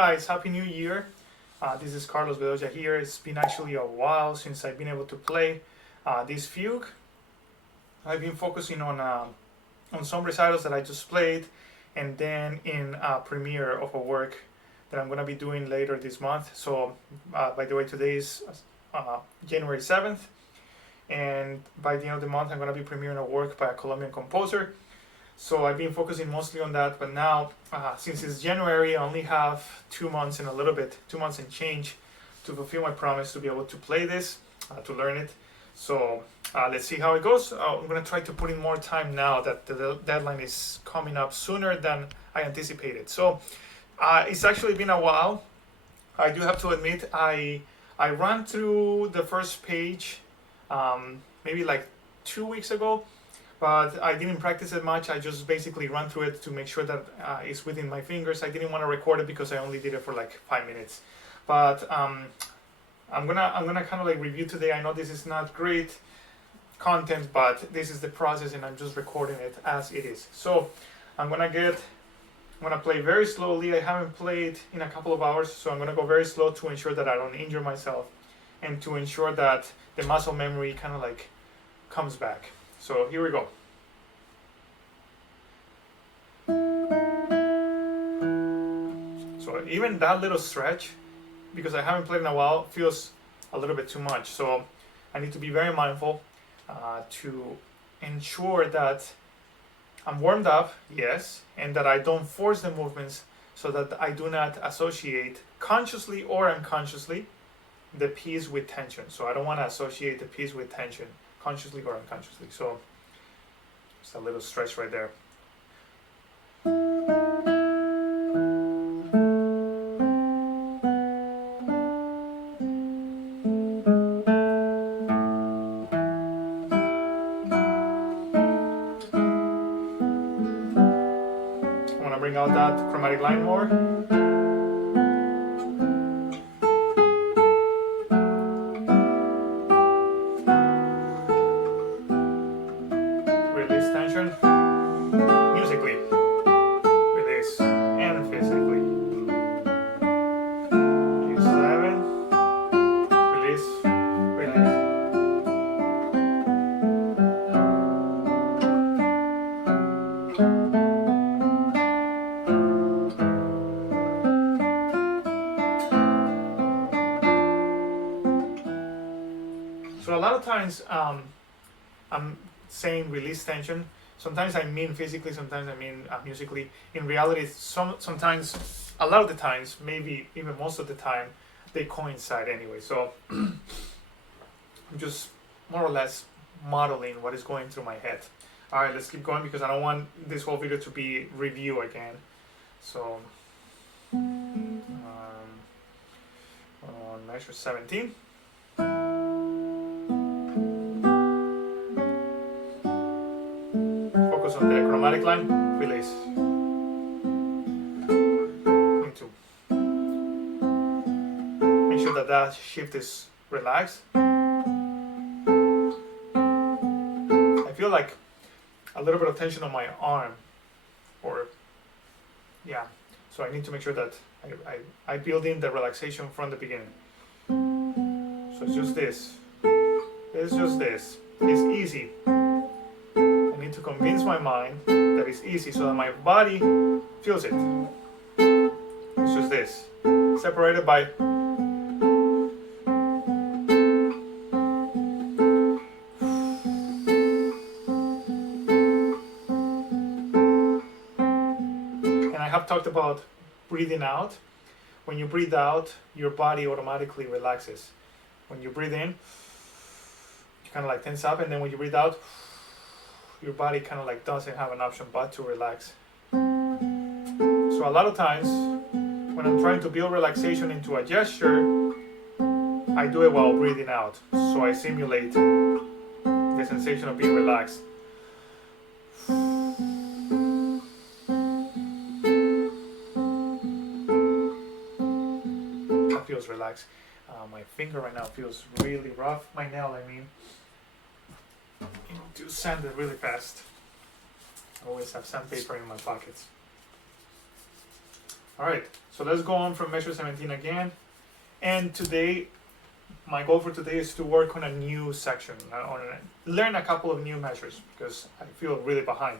guys, Happy New Year. This is Carlos Bedoya here. It's been actually a while since I've been able to play this Fugue. I've been focusing on some recitals that I just played, and then in a premiere of a work that I'm going to be doing later this month. So by the way, today is January 7th, and by the end of the month I'm going to be premiering a work by a Colombian composer. So I've been focusing mostly on that, but now since it's January, I only have 2 months and a little bit, 2 months and change to fulfill my promise to be able to play this, to learn it. So let's see how it goes. I'm going to try to put in more time now that the deadline is coming up sooner than I anticipated. So it's actually been a while. I do have to admit, I ran through the first page maybe like 2 weeks ago, but I didn't practice it much. I just basically ran through it to make sure that it's within my fingers. I didn't want to record it because I only did it for like 5 minutes. But I'm gonna kind of like review today. I know this is not great content, but this is the process, and I'm just recording it as it is. So I'm gonna play very slowly. I haven't played in a couple of hours, so I'm gonna go very slow to ensure that I don't injure myself, and to ensure that the muscle memory kind of like comes back. So here we go. So even that little stretch, because I haven't played in a while, feels a little bit too much. So I need to be very mindful to ensure that I'm warmed up, yes, and that I don't force the movements, so that I do not associate consciously or unconsciously the piece with tension. So I don't want to associate the piece with tension consciously or unconsciously. So just a little stretch right there. I want to bring out that chromatic line more. Musically, release, and physically. G7, release, release. So a lot of times I'm saying release tension. Sometimes I mean physically, sometimes I mean musically. In reality, sometimes, a lot of the times, maybe even most of the time, they coincide anyway. So I'm just more or less modeling what is going through my head. All right, let's keep going, because I don't want this whole video to be review again. So on measure 17. On the chromatic line, release. Into. Make sure that that shift is relaxed. I feel like a little bit of tension on my arm, or yeah. So I need to make sure that I build in the relaxation from the beginning. So it's just this. It's just this. It's easy. I need to convince my mind that it's easy, so that my body feels it. It's just this, separated by and I have talked about breathing out. When you breathe out, your body automatically relaxes. When you breathe in, you kind of like tense up, and then when you breathe out, your body kind of like doesn't have an option but to relax. So a lot of times when I'm trying to build relaxation into a gesture, I do it while breathing out. So I simulate the sensation of being relaxed. That feels relaxed. My finger right now feels really rough. My nail, I mean. To sand it really fast. I always have sandpaper in my pockets. All right, so let's go on from measure 17 again. And today, my goal for today is to work on a new section, learn a couple of new measures because I feel really behind.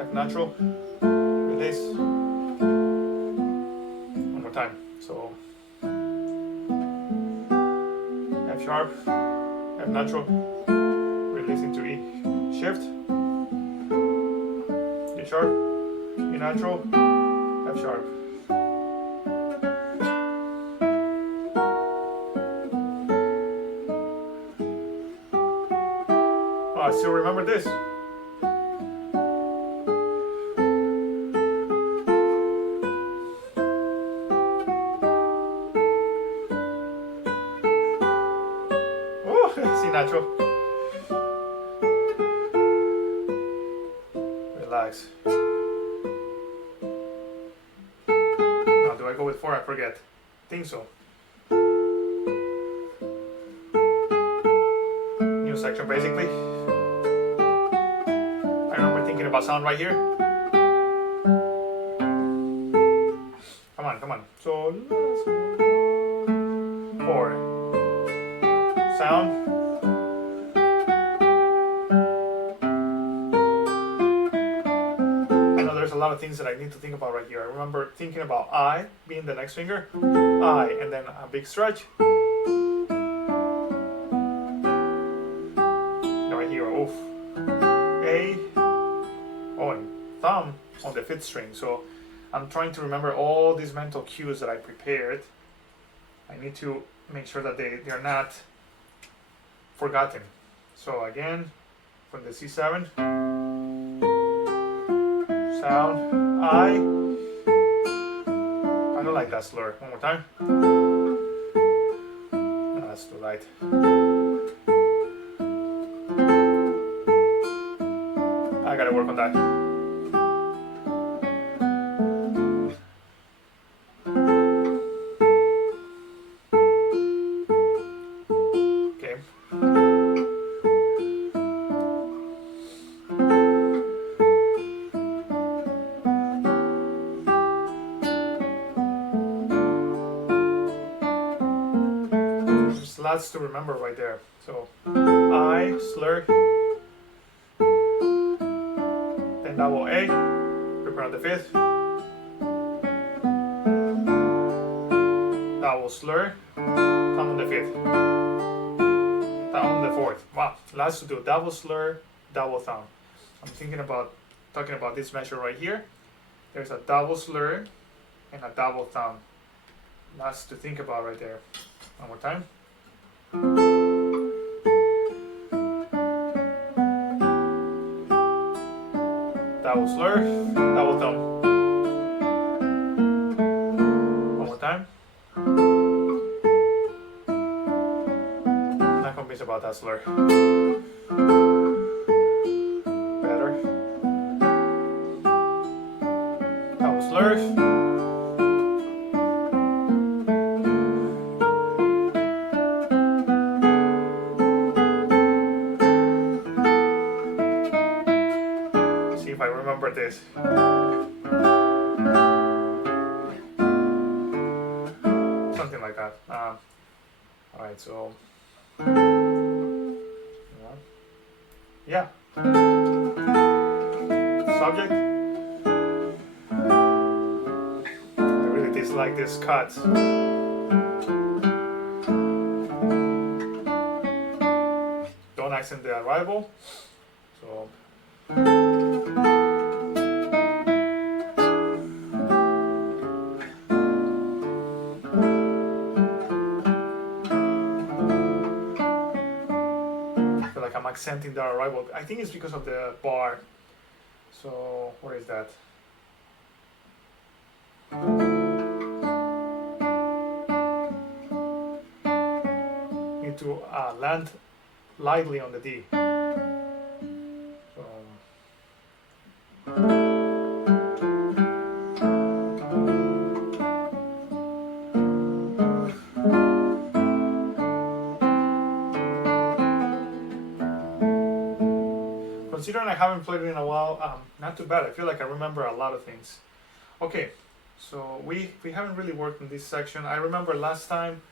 F natural, release. One more time. So F sharp, F natural, release into E. Shift, D sharp, E natural, F sharp. Oh, I still remember this. Oh, C natural. Relax. Now, do I go with 4? I forget. Think so. New section, basically. I remember thinking about sound right here. Come on, come on. So, 4. Sound. There's a lot of things that I need to think about right here. I remember thinking about I being the next finger, I, and then a big stretch. Right here, oof. A, oh, and thumb on the 5th string. So I'm trying to remember all these mental cues that I prepared. I need to make sure that they're not forgotten. So again, from the C7. Sound, I don't like that slur. One more time. No, that's too light. I gotta work on that. Okay. Lots to remember right there. So I, slur, then double A, prepare on the 5th, double slur, thumb on the 5th, thumb on the 4th. Wow, lots to do. Double slur, double thumb. I'm talking about this measure right here. There's a double slur and a double thumb. Lots to think about right there. One more time. Double slur, double thumb. One more time. Not convinced about that slur. Better. Double slur. I remember this. Something like that. Alright, so yeah. Subject. I really dislike this cut. Don't accent the arrival. So I'm accenting the arrival. I think it's because of the bar. So where is that? Need to land lightly on the D. So, considering I haven't played it in a while, not too bad. I feel like I remember a lot of things. Okay, so we haven't really worked in this section. I remember last time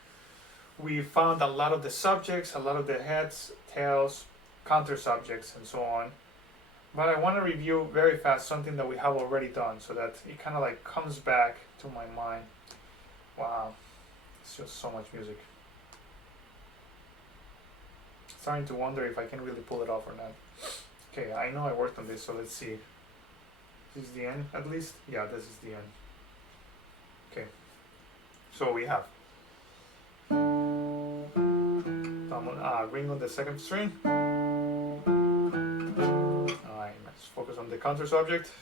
we found a lot of the subjects, a lot of the heads, tails, counter subjects, and so on. But I want to review very fast something that we have already done so that it kind of like comes back to my mind. Wow, it's just so much music. Starting to wonder if I can really pull it off or not. Okay, I know I worked on this, so let's see. This is the end, at least? Yeah, this is the end. Okay, so we have ring on the second string. Alright, let's focus on the counter subject.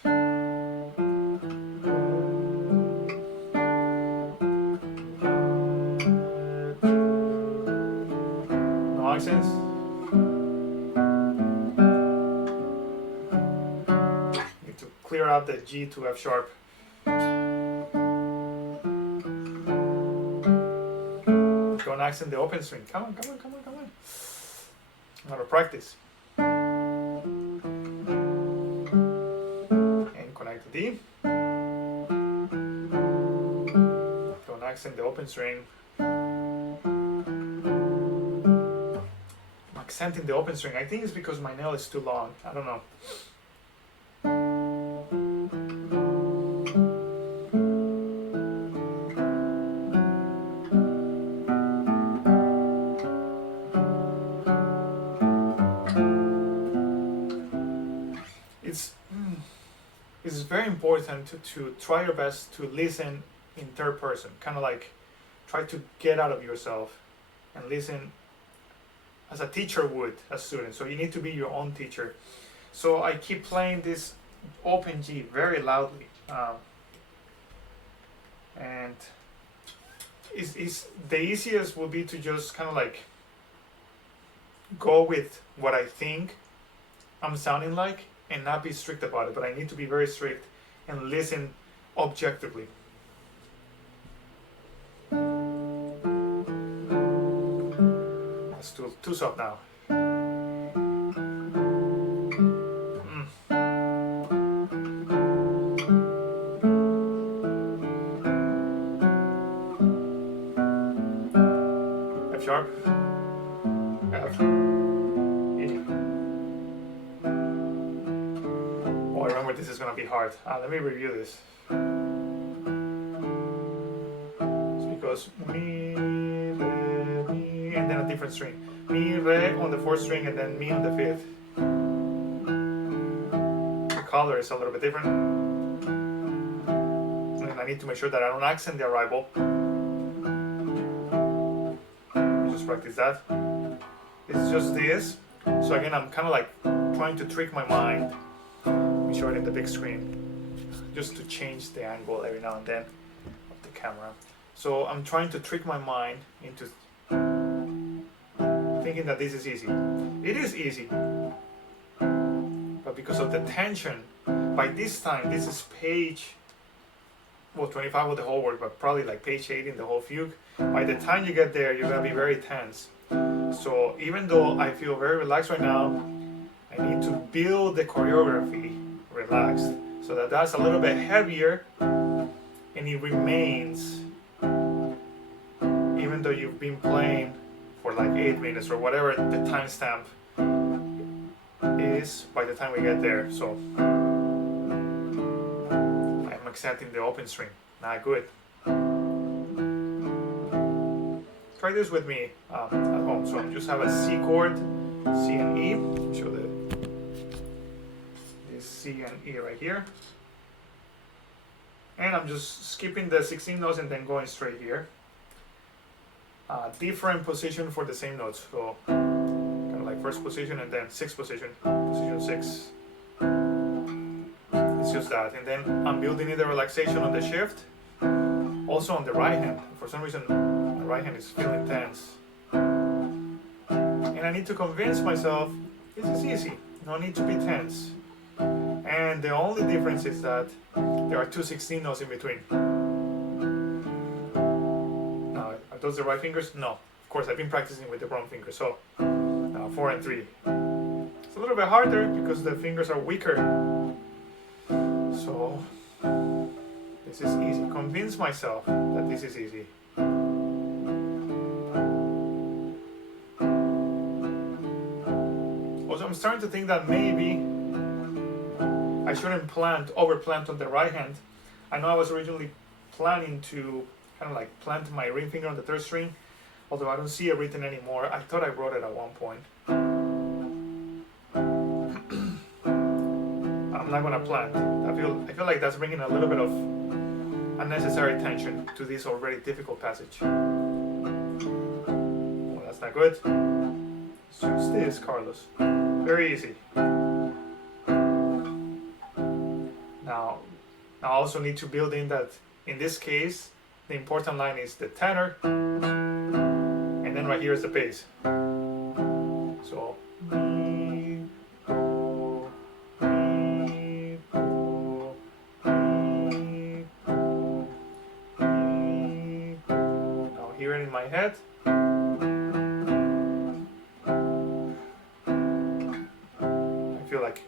No accents. Need to clear out the G to F sharp. Don't accent the open string. Come on. A lot of practice. And connect the D. Don't accent the open string. I'm accenting the open string. I think it's because my nail is too long. I don't know. It's very important to try your best to listen in third person, kind of like try to get out of yourself and listen as a teacher would a student. So you need to be your own teacher. So I keep playing this open G very loudly, and it's the easiest would be to just kind of like go with what I think I'm sounding like and not be strict about it, but I need to be very strict and listen objectively. That's too soft now. F sharp, F, E. Oh, I remember this is gonna be hard. Let me review this. It's because mi, re, mi, and then a different string. Mi, re on the fourth string, and then mi on the fifth. The color is a little bit different. And I need to make sure that I don't accent the arrival. Just practice that. It's just this. So again, I'm kind of like trying to trick my mind. Let me show it in the big screen, just to change the angle every now and then of the camera. So I'm trying to trick my mind into thinking that this is easy. It is easy, but because of the tension, by this time, this is page, well, 25 of the whole work, but probably like page 8 in the whole fugue. By the time you get there, you're gonna be very tense. So even though I feel very relaxed right now, I need to build the choreography relaxed so that that's a little bit heavier and it remains, even though you've been playing for like 8 minutes or whatever the timestamp is by the time we get there. So I'm accenting the open string. Not good. Try this with me at home. So I just have a C chord, C and E. Show this C and E right here. And I'm just skipping the 16 notes and then going straight here. Different position for the same notes. So kind of like first position and then sixth position, position 6. It's just that. And then I'm building in the relaxation on the shift. Also on the right hand. For some reason, my right hand is feeling tense. And I need to convince myself, this is easy. No need to be tense. And the only difference is that there are 2 16 notes in between. Now, are those the right fingers? No. Of course, I've been practicing with the wrong fingers. So, 4 and 3. It's a little bit harder because the fingers are weaker. So this is easy. Convince myself that this is easy. Also, I'm starting to think that maybe I shouldn't overplant on the right hand. I know I was originally planning to kind of like plant my ring finger on the third string, although I don't see it written anymore. I thought I wrote it at one point. I'm not gonna plant. I feel like that's bringing a little bit of unnecessary tension to this already difficult passage. Well, that's not good. Suits this, Carlos. Very easy. Now I also need to build in that in this case the important line is the tenor, and then right here is the bass. So now hear it in my head. I feel like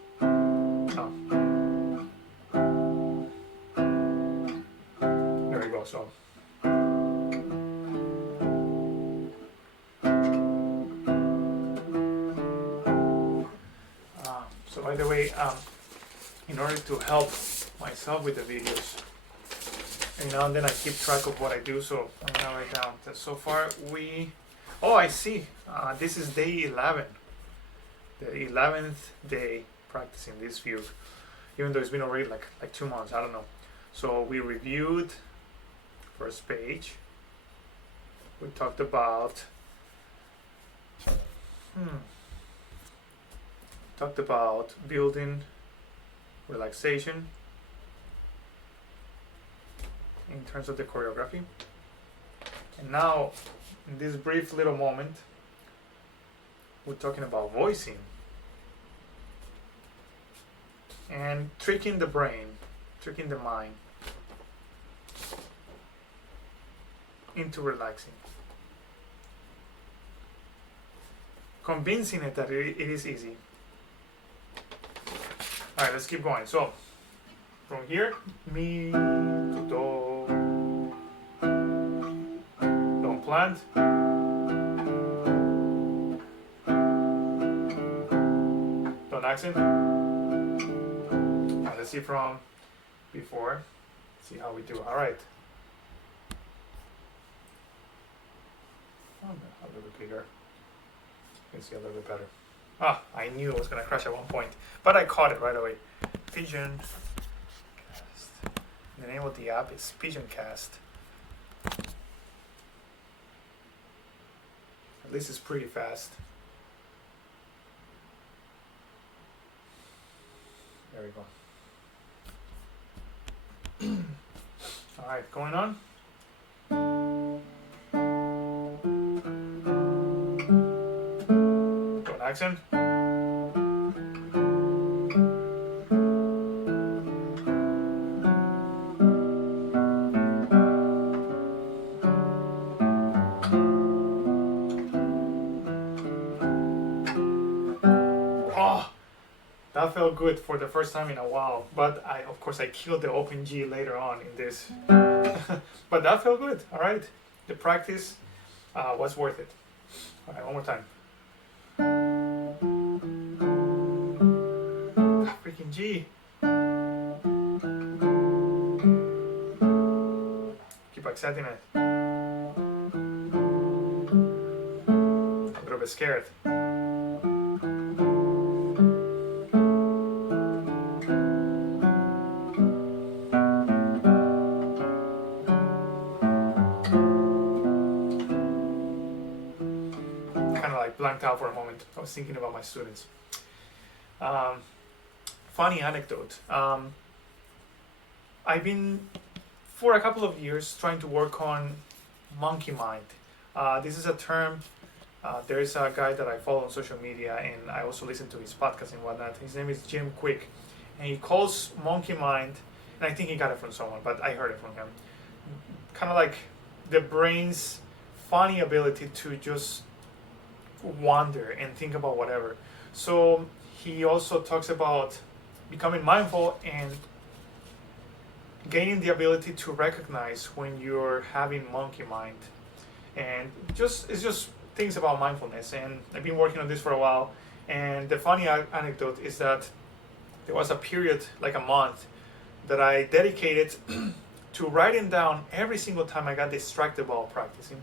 there we go. So by the way, in order to help myself with the videos, every now and then I keep track of what I do, so I'm gonna write down that so far I see, this is day 11, the 11th day practicing this fugue, even though it's been already like 2 months, I don't know. So we reviewed first page, we talked about building relaxation in terms of the choreography. And now, in this brief little moment, we're talking about voicing and tricking the brain, tricking the mind into relaxing. Convincing it that it is easy. Alright, let's keep going. So, from here, mi to do. Don't plant. Don't accent. Now let's see from before. See how we do. Alright. A little bit bigger. You can see a little bit better. I knew it was going to crash at one point, but I caught it right away. Pigeon Cast. The name of the app is Pigeon Cast. At least it's pretty fast. There we go. Alright, going on. Don't accent. That felt good for the first time in a while, but of course I killed the open G later on in this. But that felt good. All right, the practice was worth it. All right, one more time. Freaking G. Keep accenting it. A little bit scared. Blanked out for a moment. I was thinking about my students. Funny anecdote. I've been for a couple of years trying to work on monkey mind. This is a term. There is a guy that I follow on social media, and I also listen to his podcast and whatnot. His name is Jim Quick, and he calls monkey mind, and I think he got it from someone, but I heard it from him. Kind of like the brain's funny ability to just wander and think about whatever. So he also talks about becoming mindful and gaining the ability to recognize when you're having monkey mind. And it's just things about mindfulness. And I've been working on this for a while. And the funny anecdote is that there was a period, like a month, that I dedicated to writing down every single time I got distracted while practicing.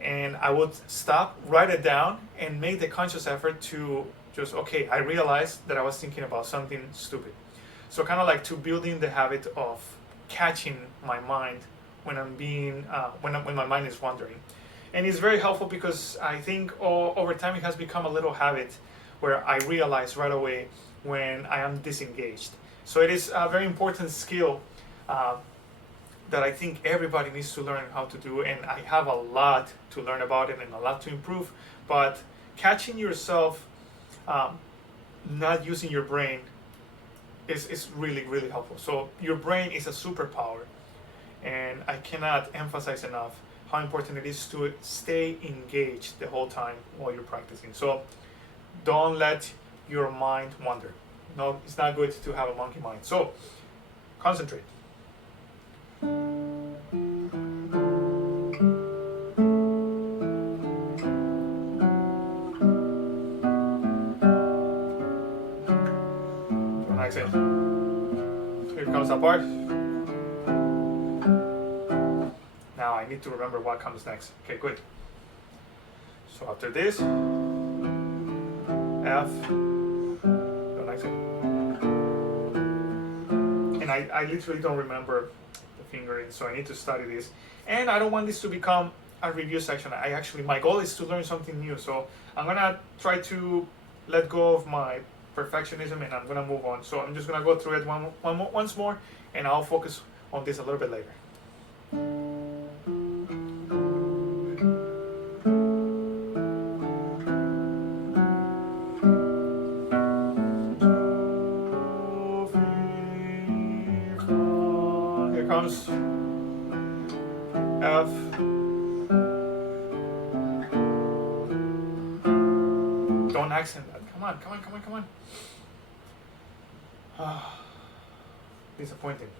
And I would stop, write it down, and make the conscious effort to just, okay, I realized that I was thinking about something stupid. So kind of like to building the habit of catching my mind when I'm being, when my mind is wandering. And it's very helpful because I think over time it has become a little habit where I realize right away when I am disengaged. So it is a very important skill that I think everybody needs to learn how to do, and I have a lot to learn about it and a lot to improve. But catching yourself not using your brain is really, really helpful. So your brain is a superpower, and I cannot emphasize enough how important it is to stay engaged the whole time while you're practicing. So don't let your mind wander. No, it's not good to have a monkey mind. So concentrate. Relax it. Here comes that part. Now I need to remember what comes next. Okay, good. So after this, F, relax it. And I literally don't remember the fingering, so I need to study this. And I don't want this to become a review section. My goal is to learn something new. So I'm gonna try to let go of my perfectionism and I'm gonna move on. So I'm just gonna go through it once more, and I'll focus on this a little bit later. Here comes F. Don't accent that. Come on. Disappointing.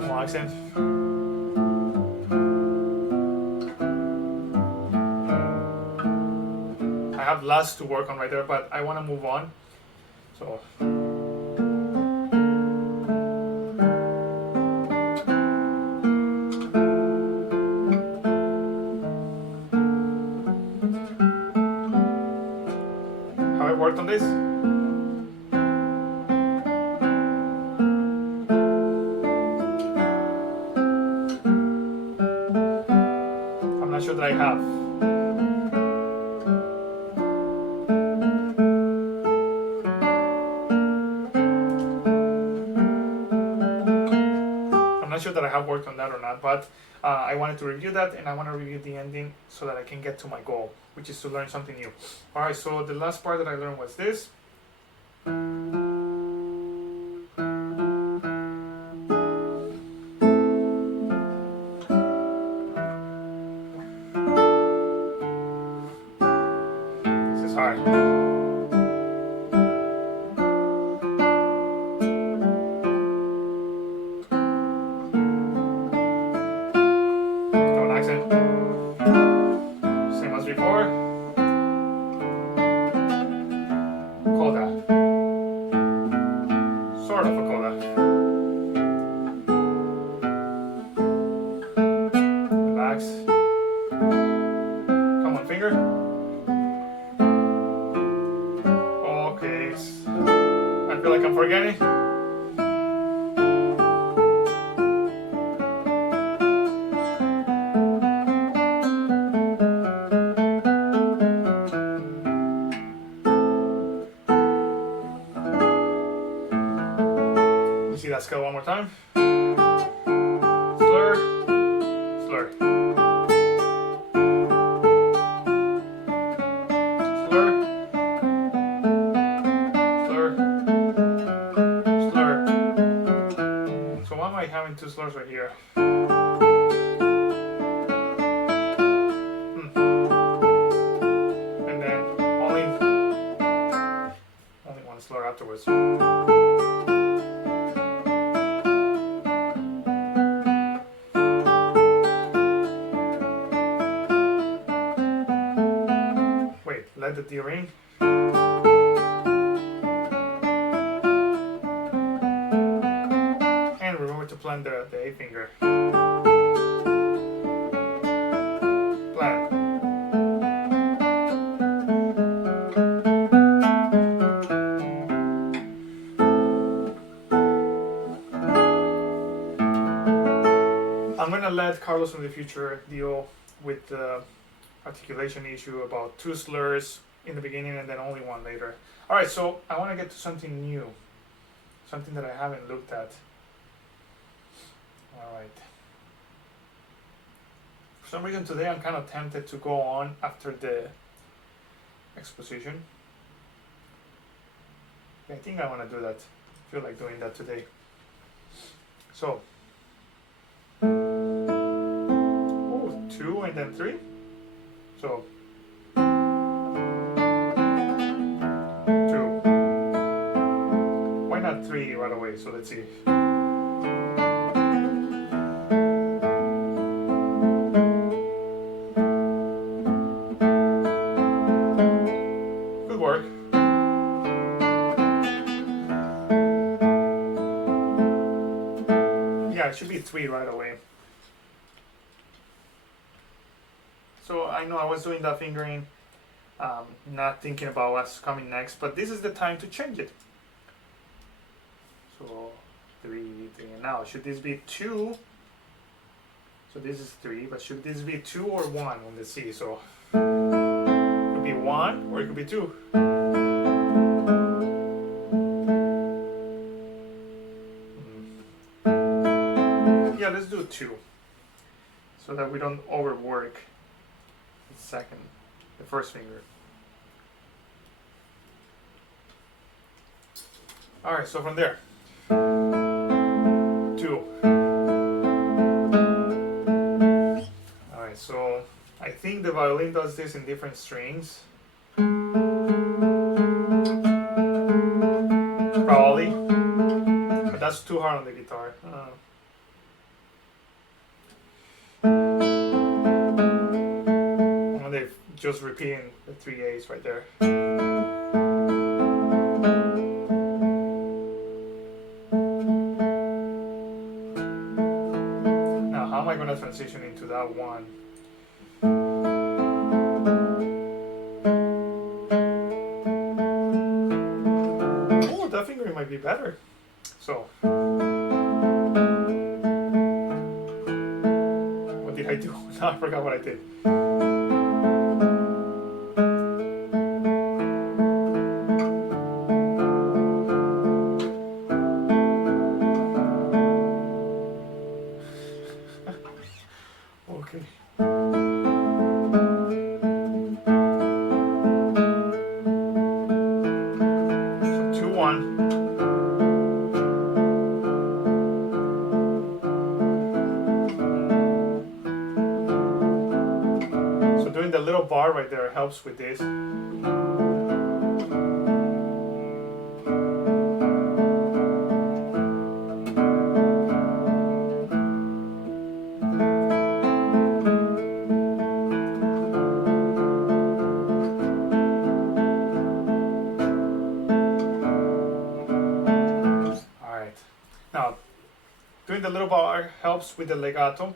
No accent. I have lots to work on right there, but I want to move on. So. Have I worked on this? I'm not sure that I have. I'm not sure that I have worked on that or not, but I wanted to review that, and I want to review the ending so that I can get to my goal, which is to learn something new. Alright, so the last part that I learned was this. This is hard. Same as before. Coda. Sort of a coda. Relax. Come on, finger. Okay. I feel like I'm forgetting. See that scale one more time. Slur, slur. Slur, slur, slur. So why am I having two slurs right here? And then only one slur afterwards. Wait, let the D ring. And remember to plant the A finger. Plant. I'm gonna let Carlos in the future deal with the articulation issue about two slurs in the beginning and then only one later. Alright, so I want to get to something new. Something that I haven't looked at. Alright. For some reason today I'm kind of tempted to go on after the exposition. I think I want to do that. I feel like doing that today. So, 2 and then 3. So, 2. Why not 3 right away? So let's see. Good work. Yeah, it should be 3 right away. So I know I was doing that fingering, not thinking about what's coming next, but this is the time to change it. So 3, and now should this be 2? So this is 3, but should this be 2 or 1 on the C? So it could be 1 or it could be 2. Yeah, let's do 2, so that we don't overwork the first finger. Alright, so from there, 2. Alright, so I think the violin does this in different strings. Probably, but that's too hard on the guitar. Just repeating the 3 A's right there. Now, how am I going to transition into that 1? Oh, that fingering might be better. So, what did I do? Now I forgot what I did. Okay. So 2-1. So doing the little bar right there helps with this. Now, doing the little bar helps with the legato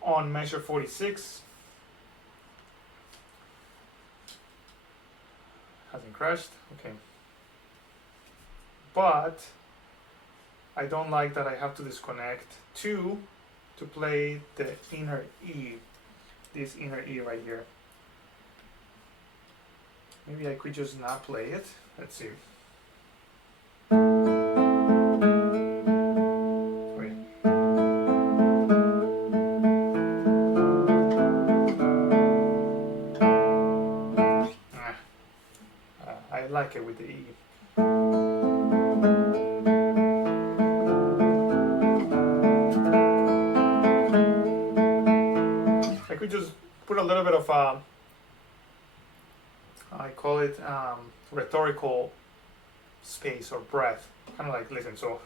on measure 46. Hasn't crashed, okay. But I don't like that I have to disconnect 2 to play the inner E, this inner E right here. Maybe I could just not play it. Let's see. I like it with the E. could just put a little bit of I call it rhetorical space or breath, kind of like listen. So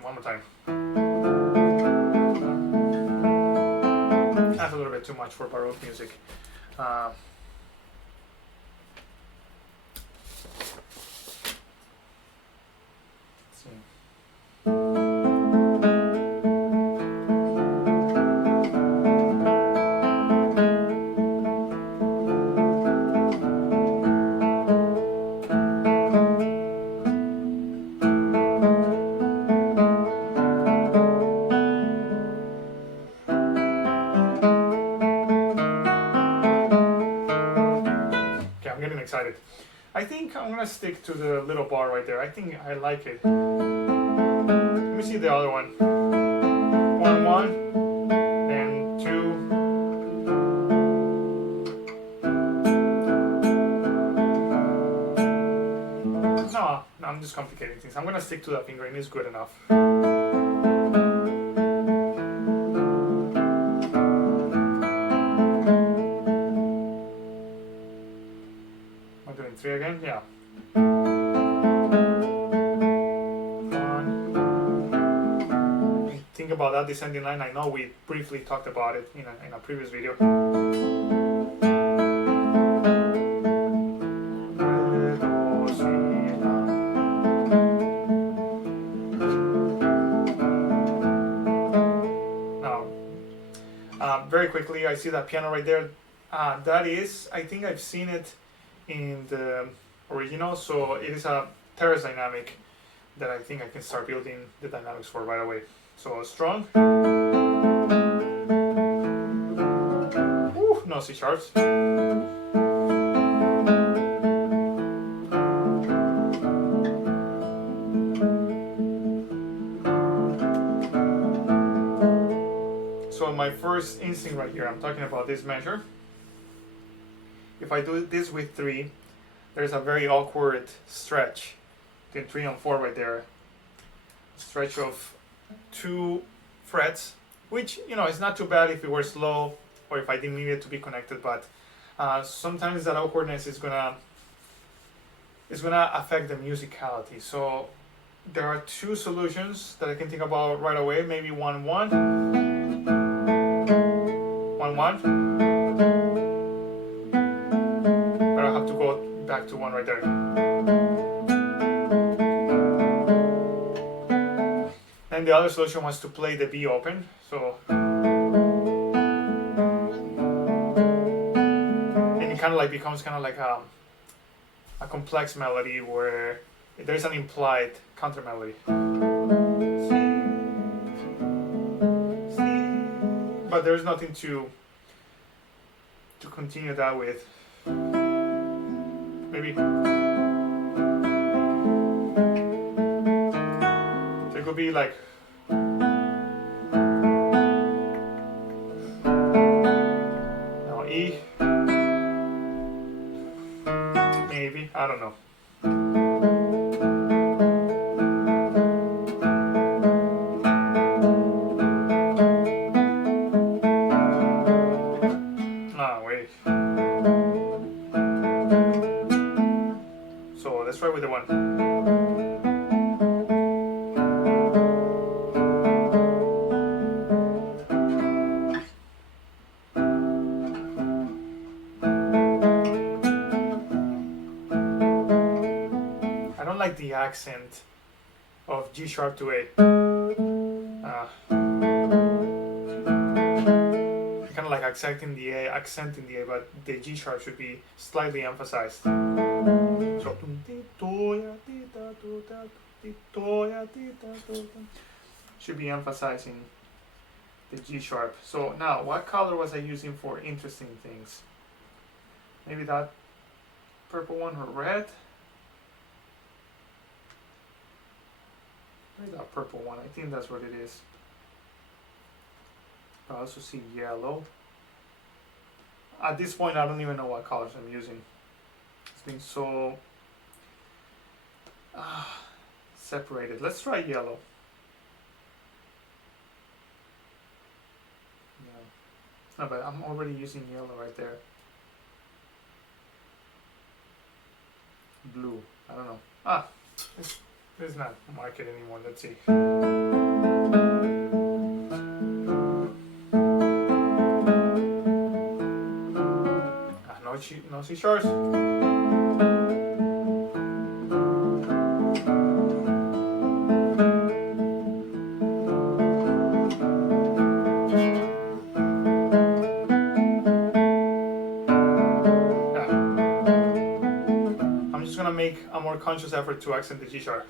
one more time. That's a little bit too much for Baroque music. Let's see. Okay, I'm getting excited. I think I'm gonna stick to the little bar right there. I think I like it. Let me see the other one. 1 1, then 2. No, I'm just complicating things. I'm gonna stick to that fingering. It's good enough. I'm doing 3 again. Yeah. 1. Think about that descending line. I know we briefly talked about it in a previous video. Very quickly, I see that piano right there. That is, I think I've seen it in the original, so it is a terrace dynamic that I think I can start building the dynamics for right away. So strong. Ooh, no C sharps. So my first instinct right here, I'm talking about this measure. If I do this with 3, there's a very awkward stretch between 3 and 4 right there. Stretch of 2 frets, which, you know, it's not too bad if it were slow or if I didn't need it to be connected, but sometimes that awkwardness is gonna affect the musicality. So there are 2 solutions that I can think about right away. Maybe 1 1, 1 1. But I'll have to go back to 1 right there. And the other solution was to play the B open. So, and it kind of like becomes kind of like a complex melody where there's an implied counter melody. But there's nothing to continue that with. Maybe. So it could be like. Now E. Maybe. I don't know. So let's try with the 1. I don't like the accent of G sharp to A. Kind of like accenting the A, but the G sharp should be slightly emphasized. So should be emphasizing the G sharp. So now, what color was I using for interesting things? Maybe that purple one or red? Maybe that purple one. I think that's what it is. I also see yellow. At this point, I don't even know what colors I'm using. It's been so separated. Let's try yellow. No, but I'm already using yellow right there. Blue, I don't know. Ah, it's not marked anymore. Let's see. No C sharps. I'm just gonna make a more conscious effort to accent the G sharp.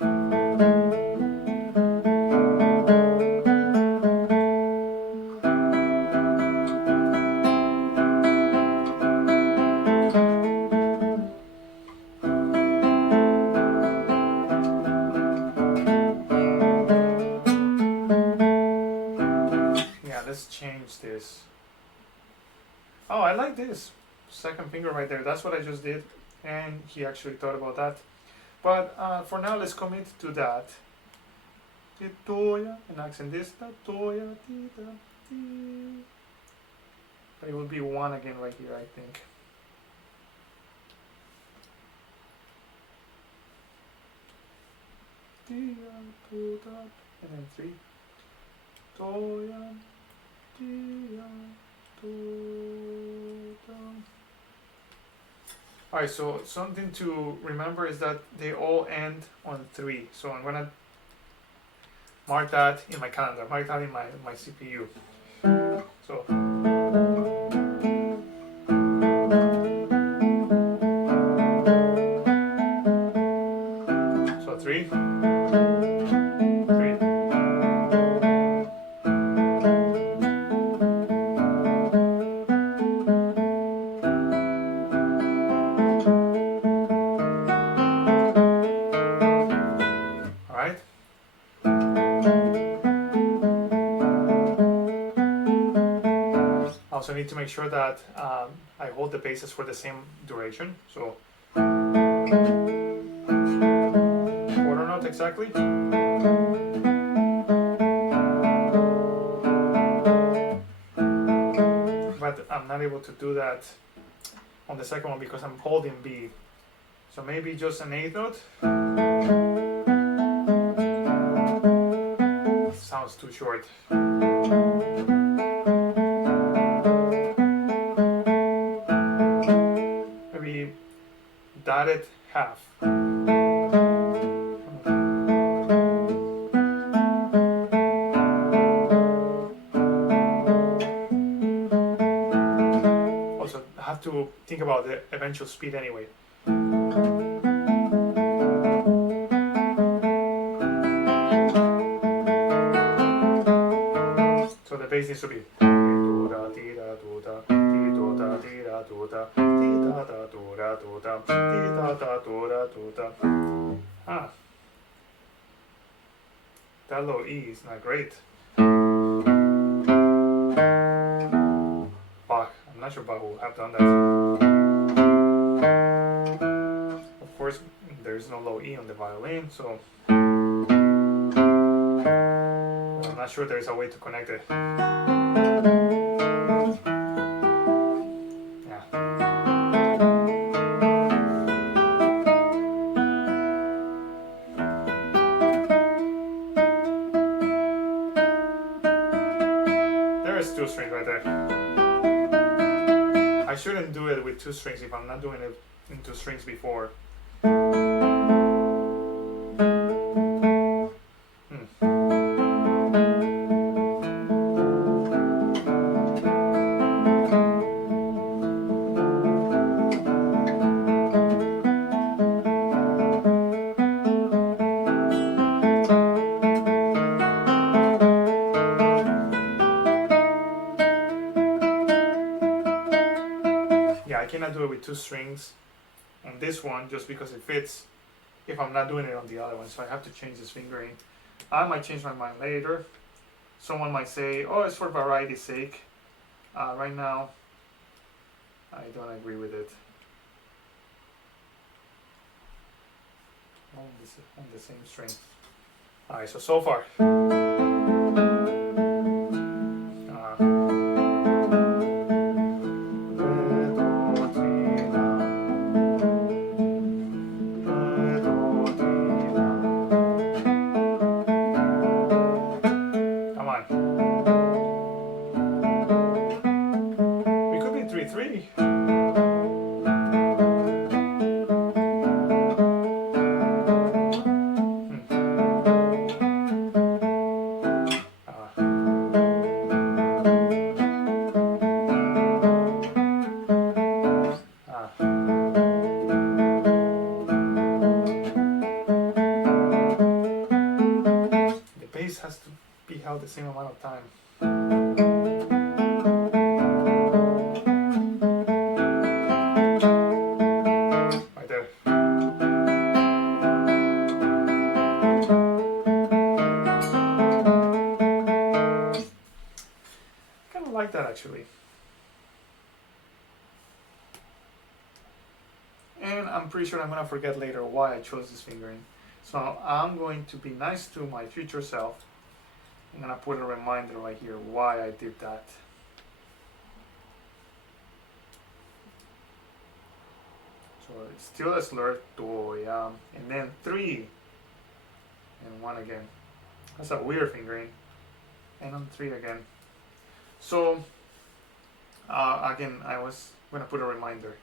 Yeah, let's change this. Oh, I like this second finger right there. That's what I just did, and he actually thought about that. But for now, let's commit to that. And accent this. But it will be one again right here, I think. And then 3. Alright, so something to remember is that they all end on 3. So I'm gonna mark that in my calendar, mark that in my CPU. So 3. Alright. I also need to make sure that I hold the basses for the same duration. So quarter note exactly. But I'm not able to do that on the second one because I'm holding B. So maybe just an eighth note. Sounds too short. Maybe dotted half. Also, I have to think about the eventual speed anyway. So the bass needs to be. Ah, that low E is not great. Bach, I'm not sure Bach will have done that. Of course, there's no low E on the violin, so I'm not sure there's a way to connect it. Yeah. There is 2 strings right there. I shouldn't do it with 2 strings if I'm not doing it in 2 strings before. I cannot do it with 2 strings on this one just because it fits if I'm not doing it on the other one, so I have to change this fingering. I might change my mind later. Someone might say, oh, it's for variety's sake. Right now, I don't agree with it. on the same string. Alright, so far. Come on. We could be 3-3. The bass has to be held the same amount of time. Right there. I kind of like that actually. And I'm pretty sure I'm going to forget later why I chose this fingering. So I'm going to be nice to my future self. I'm going to put a reminder right here why I did that. So it's still a slur, 2, yeah. And then 3. And 1 again. That's a weird fingering. And on 3 again. So again, I was going to put a reminder.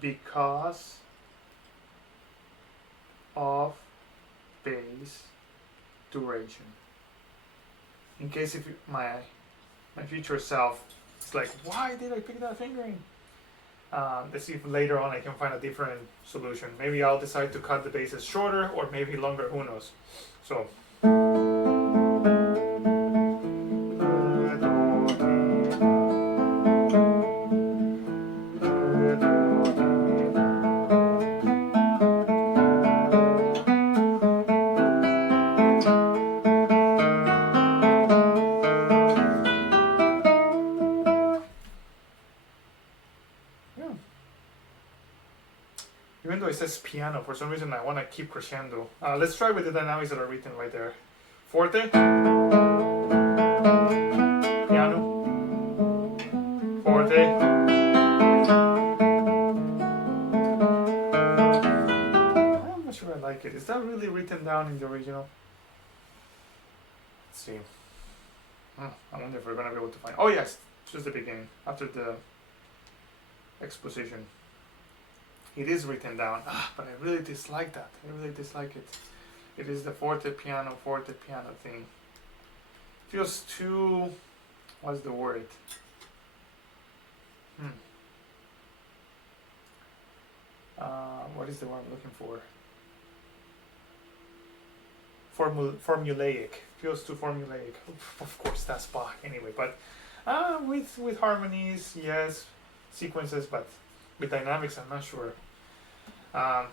Because of bass duration. In case if my future self is like, why did I pick that fingering? Let's see if later on I can find a different solution. Maybe I'll decide to cut the basses shorter or maybe longer, who knows. So even though it says piano, for some reason I want to keep crescendo. Let's try with the dynamics that are written right there. Forte, piano, forte. I'm not sure I like it. Is that really written down in the original? Let's see. I wonder if we're going to be able to find... Oh yes, just the beginning, after the exposition. It is written down, but I really dislike that. I really dislike it. It is the forte piano thing. Feels too... what's the word? What is the word I'm looking for? Formulaic. Feels too formulaic. Of course, that's Bach anyway. But with harmonies, yes, sequences, but with dynamics, I'm not sure. Why?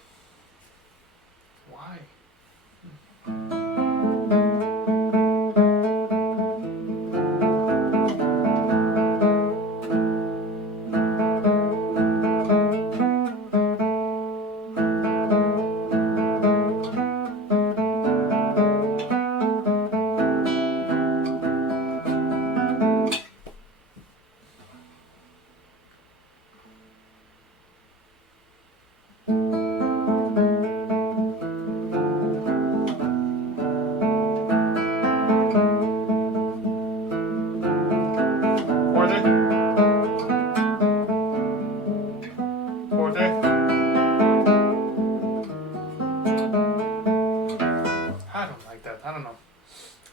I don't know.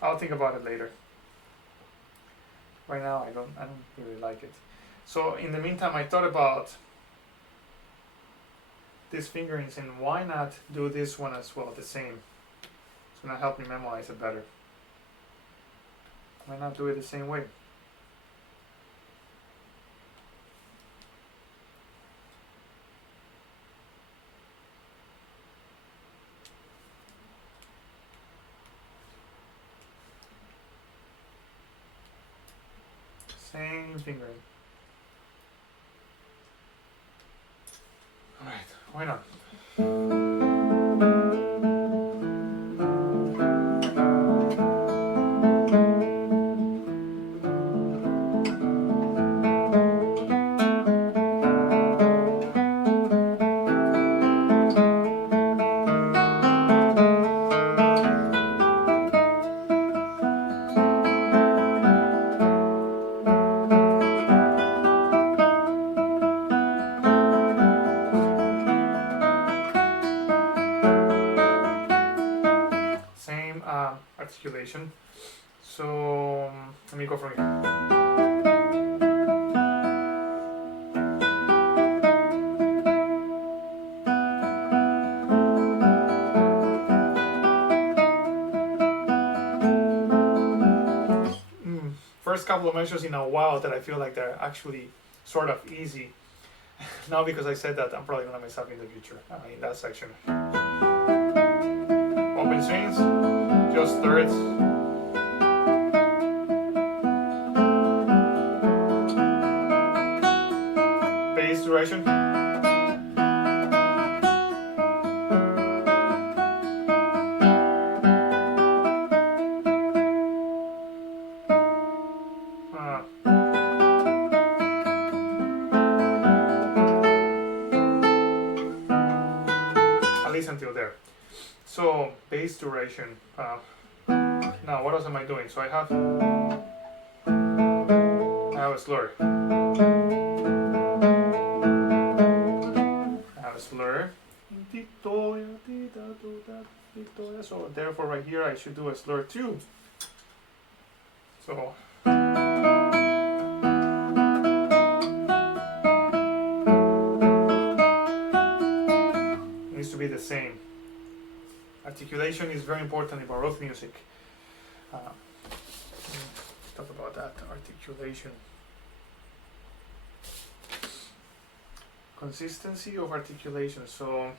I'll think about it later. Right now, I don't really like it. So in the meantime, I thought about these fingerings and why not do this one as well, the same. It's gonna help me memorize it better. Why not do it the same way? Same fingering. Alright, why not? articulation. So let me go from here. First couple of measures in a while that I feel like they're actually sort of easy. Now because I said that, I'm probably gonna mess up in the future in that section. Open strings, just thirds. Bass duration. At least until there. So bass duration. Now what else am I doing? So I have a slur. I have a slur. So therefore right here I should do a slur too. So it needs to be the same. Articulation is very important in Baroque music. Let's talk about that. Articulation. Consistency of articulation. So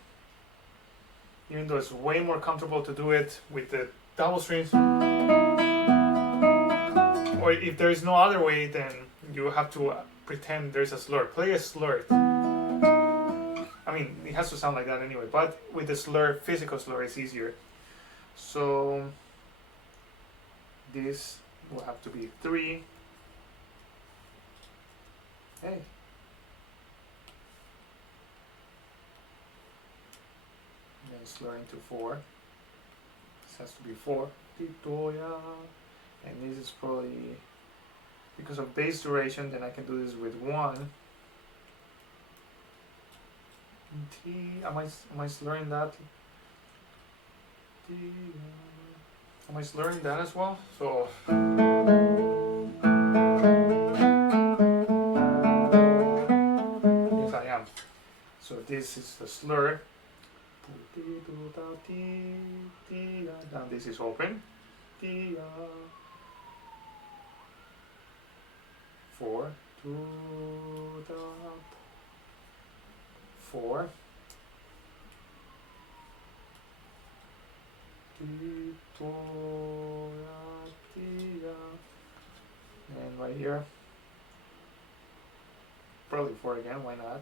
even though it's way more comfortable to do it with the double strings, or if there is no other way, then you have to pretend there's a slur. Play a slur. I mean, it has to sound like that anyway, but with the slur, physical slur, is easier. So this will have to be 3. Hey. And then slur into 4. This has to be 4. And this is probably, because of bass duration, then I can do this with 1. T, am I slurring that? Am I slurring that as well? So yes, I am. So this is the slur. Now this is open. 4, 2, 4. And right here, probably 4 again, why not?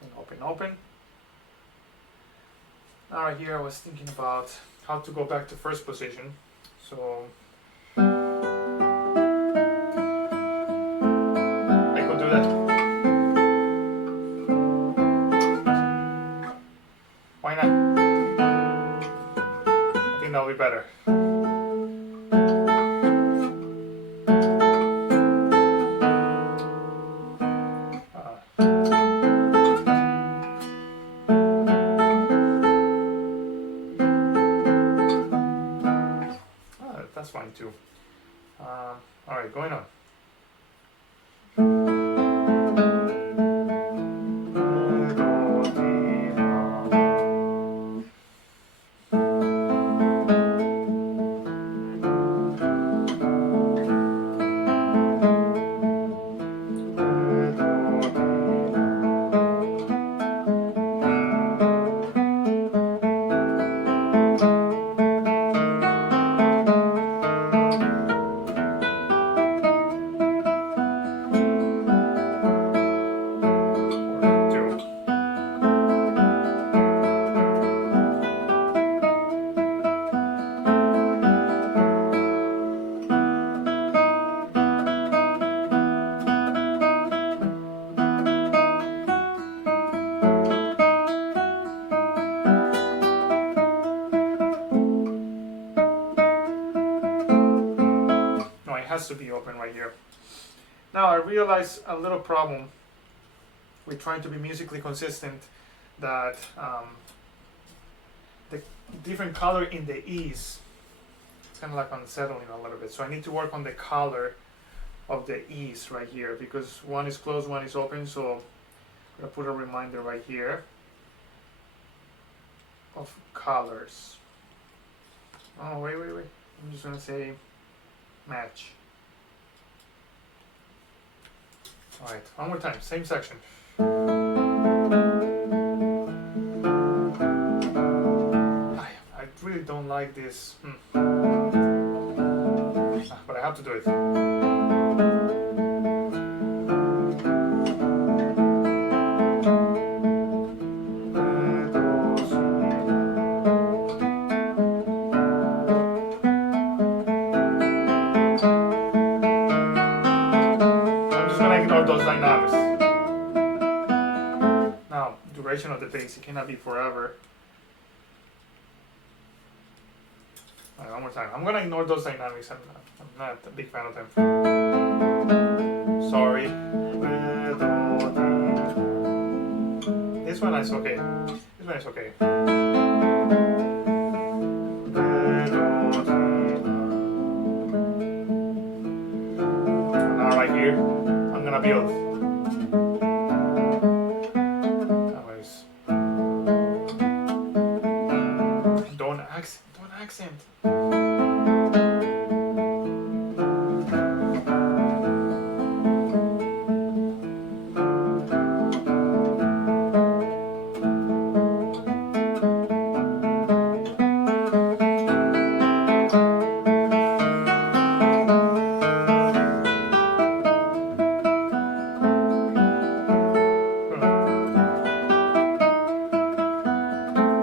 And open. Now right here I was thinking about how to go back to first position. So I could do that. Why not? I think that'll be better. That's fine too. Alright, going on. Has to be open right here. Now I realize a little problem with trying to be musically consistent, that the different color in the E's. It's kind of like unsettling a little bit. So I need to work on the color of the E's right here, because one is closed, one is open. So I'm gonna put a reminder right here of colors. Oh, wait. I'm just gonna say match. All right, one more time, same section. I really don't like this, but I have to do it. I'm just gonna ignore those dynamics. Now, duration of the bass, it cannot be forever. All right, one more time. I'm gonna ignore those dynamics. I'm not a big fan of them. Sorry. This one is okay. This one is okay. Now right here, I'm gonna build. Anyways. Don't accent.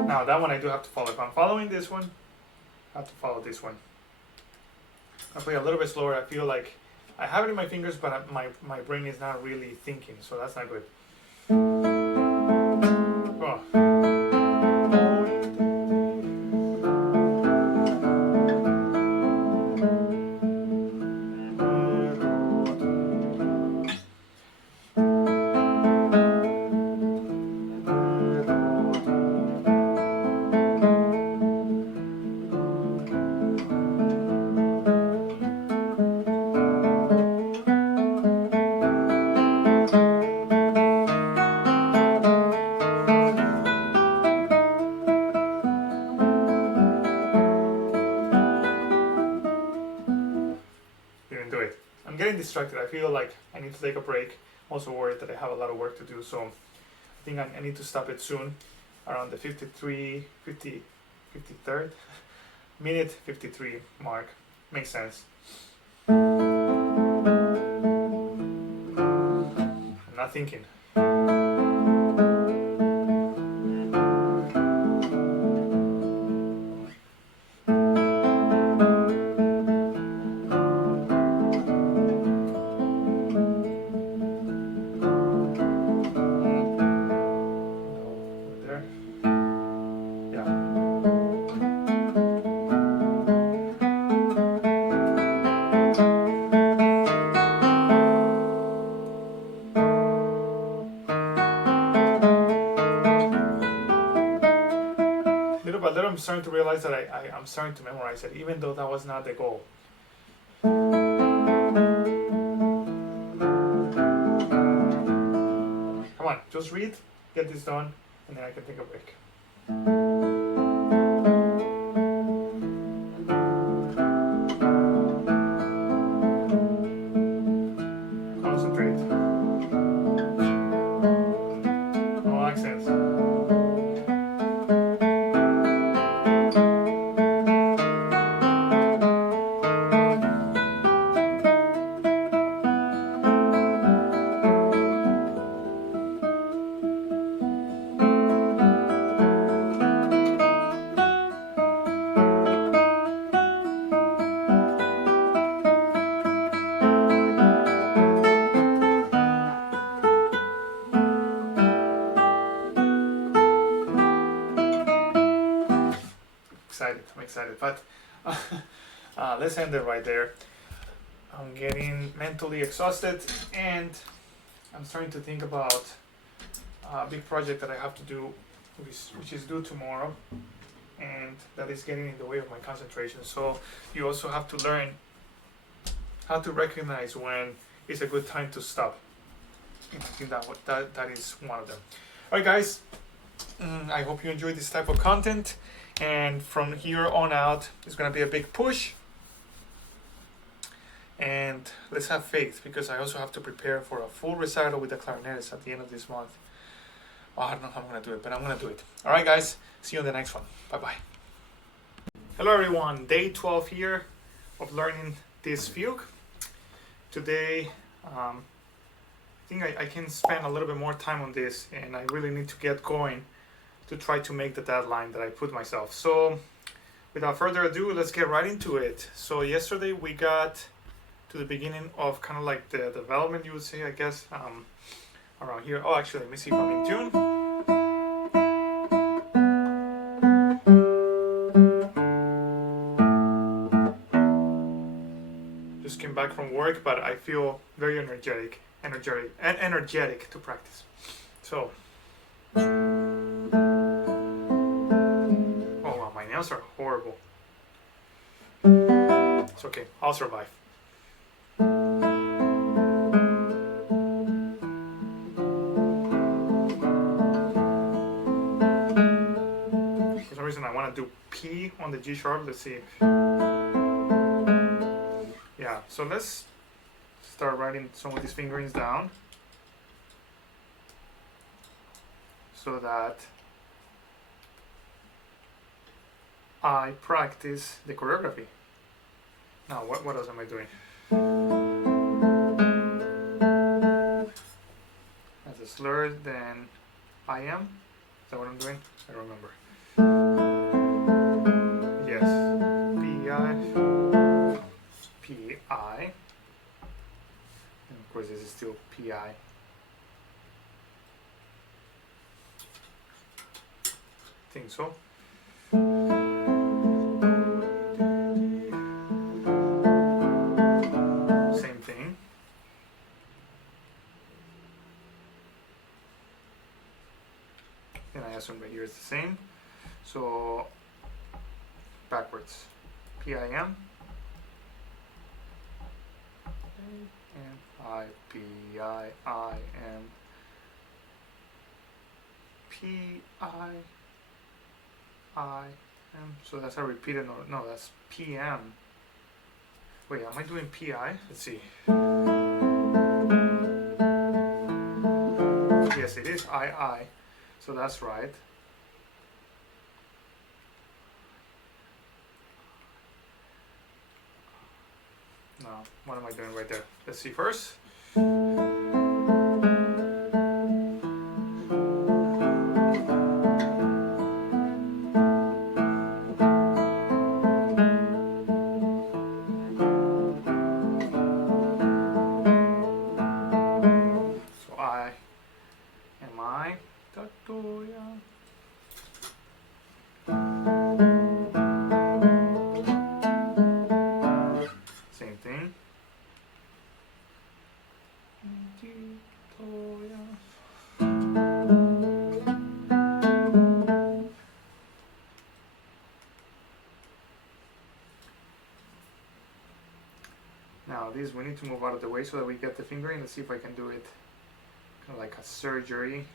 Now that one I do have to follow. If I'm following this one, I have to follow this one. I play a little bit slower. I feel like I have it in my fingers, but my brain is not really thinking, so that's not good. Oh. Didn't do it. I'm getting distracted. I feel like I need to take a break. I'm also worried that I have a lot of work to do, so I think I need to stop it soon, around the 53rd minute 53 mark. Makes sense. I'm not thinking. Little by little, I'm starting to realize that I'm starting to memorize it, even though that was not the goal. Come on, just read, get this done, and then I can take a break. Concentrate. No accents. I'm excited, but let's end it right there. I'm getting mentally exhausted, and I'm starting to think about a big project that I have to do, which is due tomorrow, and that is getting in the way of my concentration. So you also have to learn how to recognize when it's a good time to stop. And I think that is one of them. All right, guys. I hope you enjoyed this type of content. And from here on out, it's gonna be a big push. And let's have faith, because I also have to prepare for a full recital with the clarinetists at the end of this month. Oh, I don't know how I'm gonna do it, but I'm gonna do it. All right, guys. See you on the next one. Bye-bye. Hello, everyone. Day 12 here of learning this fugue. Today, I think I can spend a little bit more time on this, and I really need to get going to try to make the deadline that I put myself. So without further ado, let's get right into it. So yesterday we got to the beginning of kind of like the development, you would say, I guess, around here. Oh, actually, let me see if I'm in tune. Just came back from work, but I feel very energetic to practice. So, oh wow, my nails are horrible. It's okay, I'll survive. For some reason I want to do P on the G sharp. Let's see. Yeah, so let's start writing some of these fingerings down so that I practice the choreography. Now, what else am I doing? As a slur, then I am. Is that what I'm doing? I don't remember. Yes. P-I. And of course, this is still P-I. Think so. Same thing. And I assume right here is the same. So backwards. P-I-M. And I-P-I-I-M. P-I-I-M. So that's a repeated note. No, that's P-M. Wait, am I doing P-I? Let's see. Yes, it is I-I. So that's right. No, what am I doing right there? Let's see first. So I am I. Same thing. Now this, we need to move out of the way so that we get the fingering. Let's see if I can do it kind of like a surgery.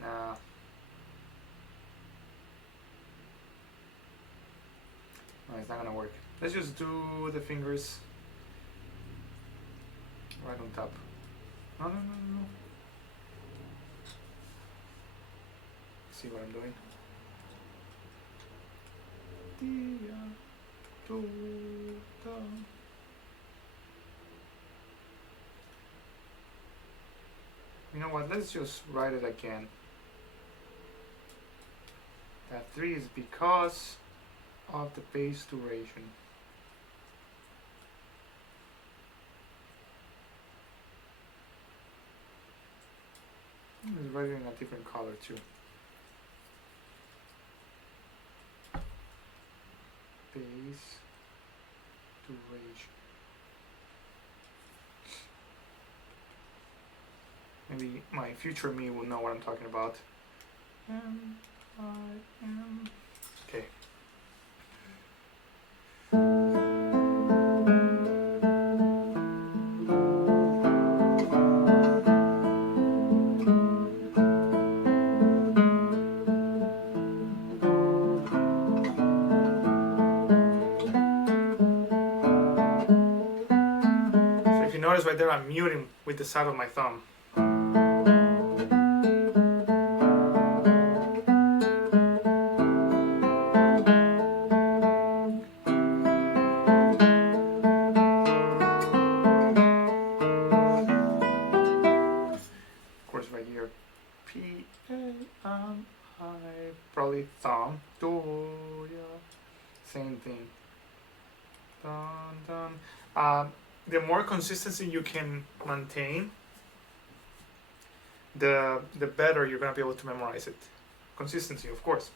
Nah. No, it's not gonna work. Let's just do the fingers right on top. No. See what I'm doing? You know what? Let's just write it again. That 3 is because of the bass duration. Let's write it in a different color too. Bass duration. maybe my future me will know what I'm talking about. M-I-M. Okay. So if you notice right there, I'm muting with the side of my thumb. Right here, P-A-M-I, probably thumb, do-ya, same thing, dun, dun. The more consistency you can maintain, the better you're going to be able to memorize it. Consistency, of course.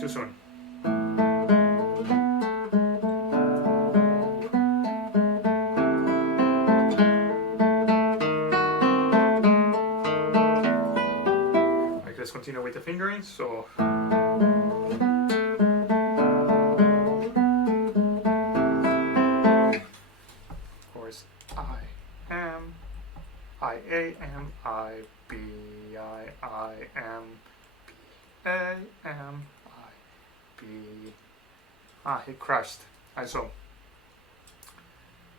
Too soon. Right, let's continue with the fingerings. So of course, I-am, I-A-M, I-B-I, I-am, B-A-M, I-B. It crashed. So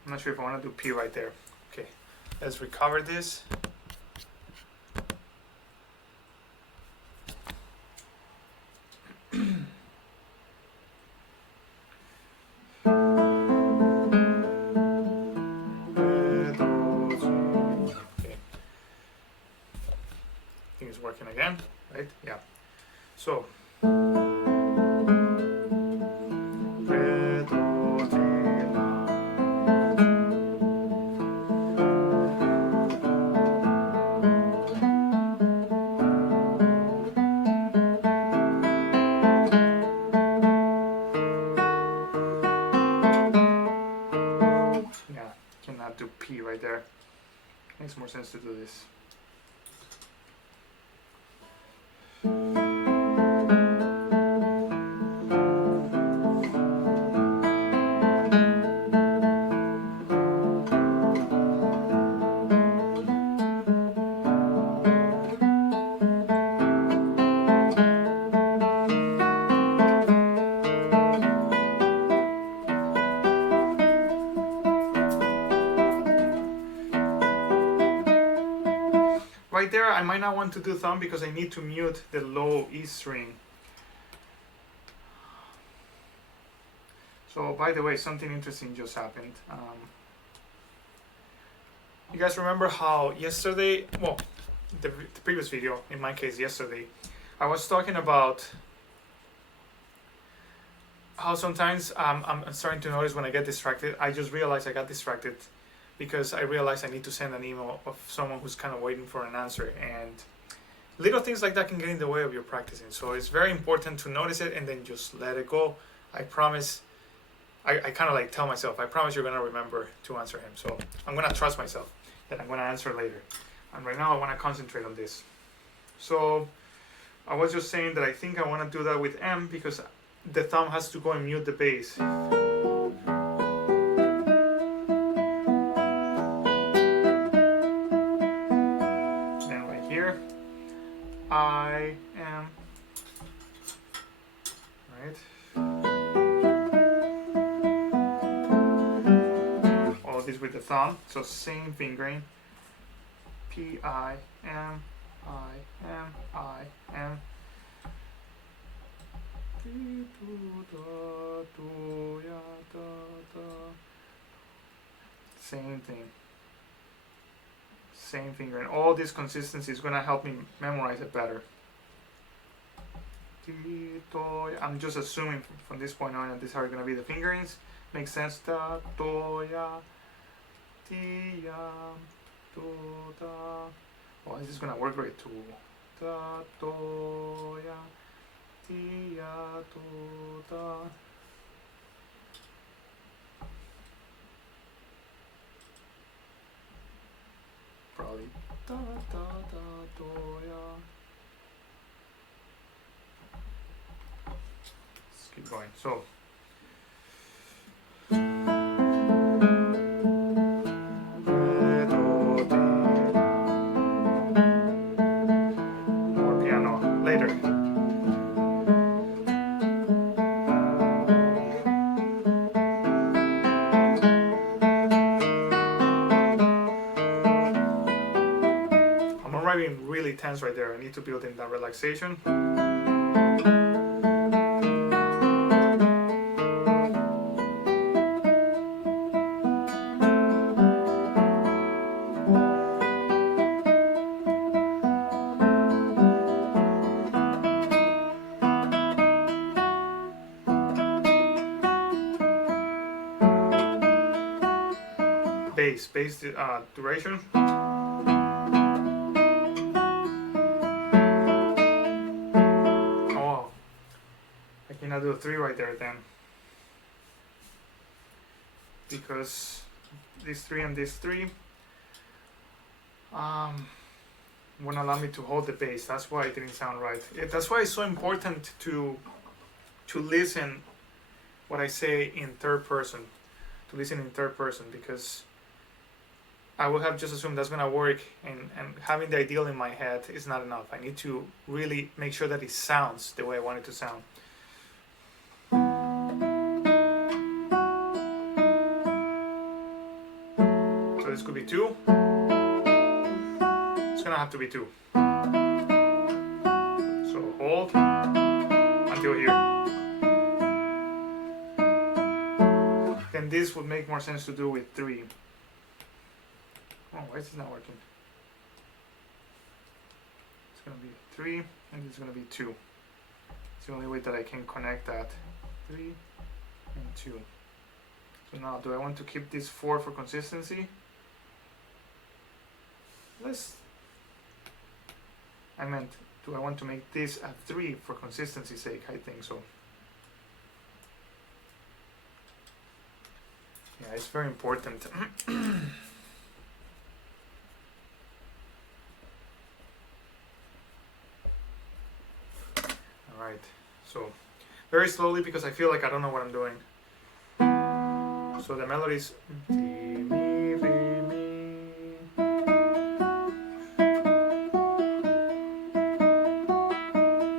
I'm not sure if I want to do P right there. Okay, let's recover this. Working again, right? Yeah. So yeah, cannot do P right there. Makes more sense to do this. Right there, I might not want to do thumb because I need to mute the low E string. So, by the way, something interesting just happened. You guys remember how yesterday, well, the previous video, in my case yesterday, I was talking about how sometimes I'm starting to notice when I get distracted. I just realized I got distracted because I realized I need to send an email of someone who's kind of waiting for an answer, and little things like that can get in the way of your practicing. So it's very important to notice it and then just let it go. I promise, I kind of like tell myself, I promise you're going to remember to answer him. So I'm going to trust myself that I'm going to answer later. And right now I want to concentrate on this. So I was just saying that I think I want to do that with M because the thumb has to go and mute the bass. I am, right? All this with the thumb, so same fingering. P-I-M, I-M, I-M. Same thing. Same finger, and all this consistency is going to help me memorize it better. I'm just assuming from this point on that these are going to be the fingerings. Makes sense. Da, do, ya, ti, ya, do, da. Oh, this is gonna work great too. Da, do, ya, ti, ya, do, da. Probably da, da, da, do, ya. Let's keep going. So. More piano later. I'm arriving really tense right there. I need to build in that relaxation. Bass duration. Oh, I cannot do a 3 right there then, because this 3 and this 3 won't allow me to hold the bass. That's why it didn't sound right. That's why it's so important to listen what I say in third person, because I would have just assumed that's gonna work, and having the ideal in my head is not enough. I need to really make sure that it sounds the way I want it to sound. So this could be 2. It's gonna have to be 2. So hold until here. Then this would make more sense to do with 3. Oh, why is this not working? It's gonna be 3, and it's gonna be 2. It's the only way that I can connect that. 3 and 2. So now, do I want to keep this 4 for consistency? Do I want to make this a 3 for consistency's sake? I think so. Yeah, it's very important. Alright, so very slowly, because I feel like I don't know what I'm doing. So the melody is di, mi, re, mi.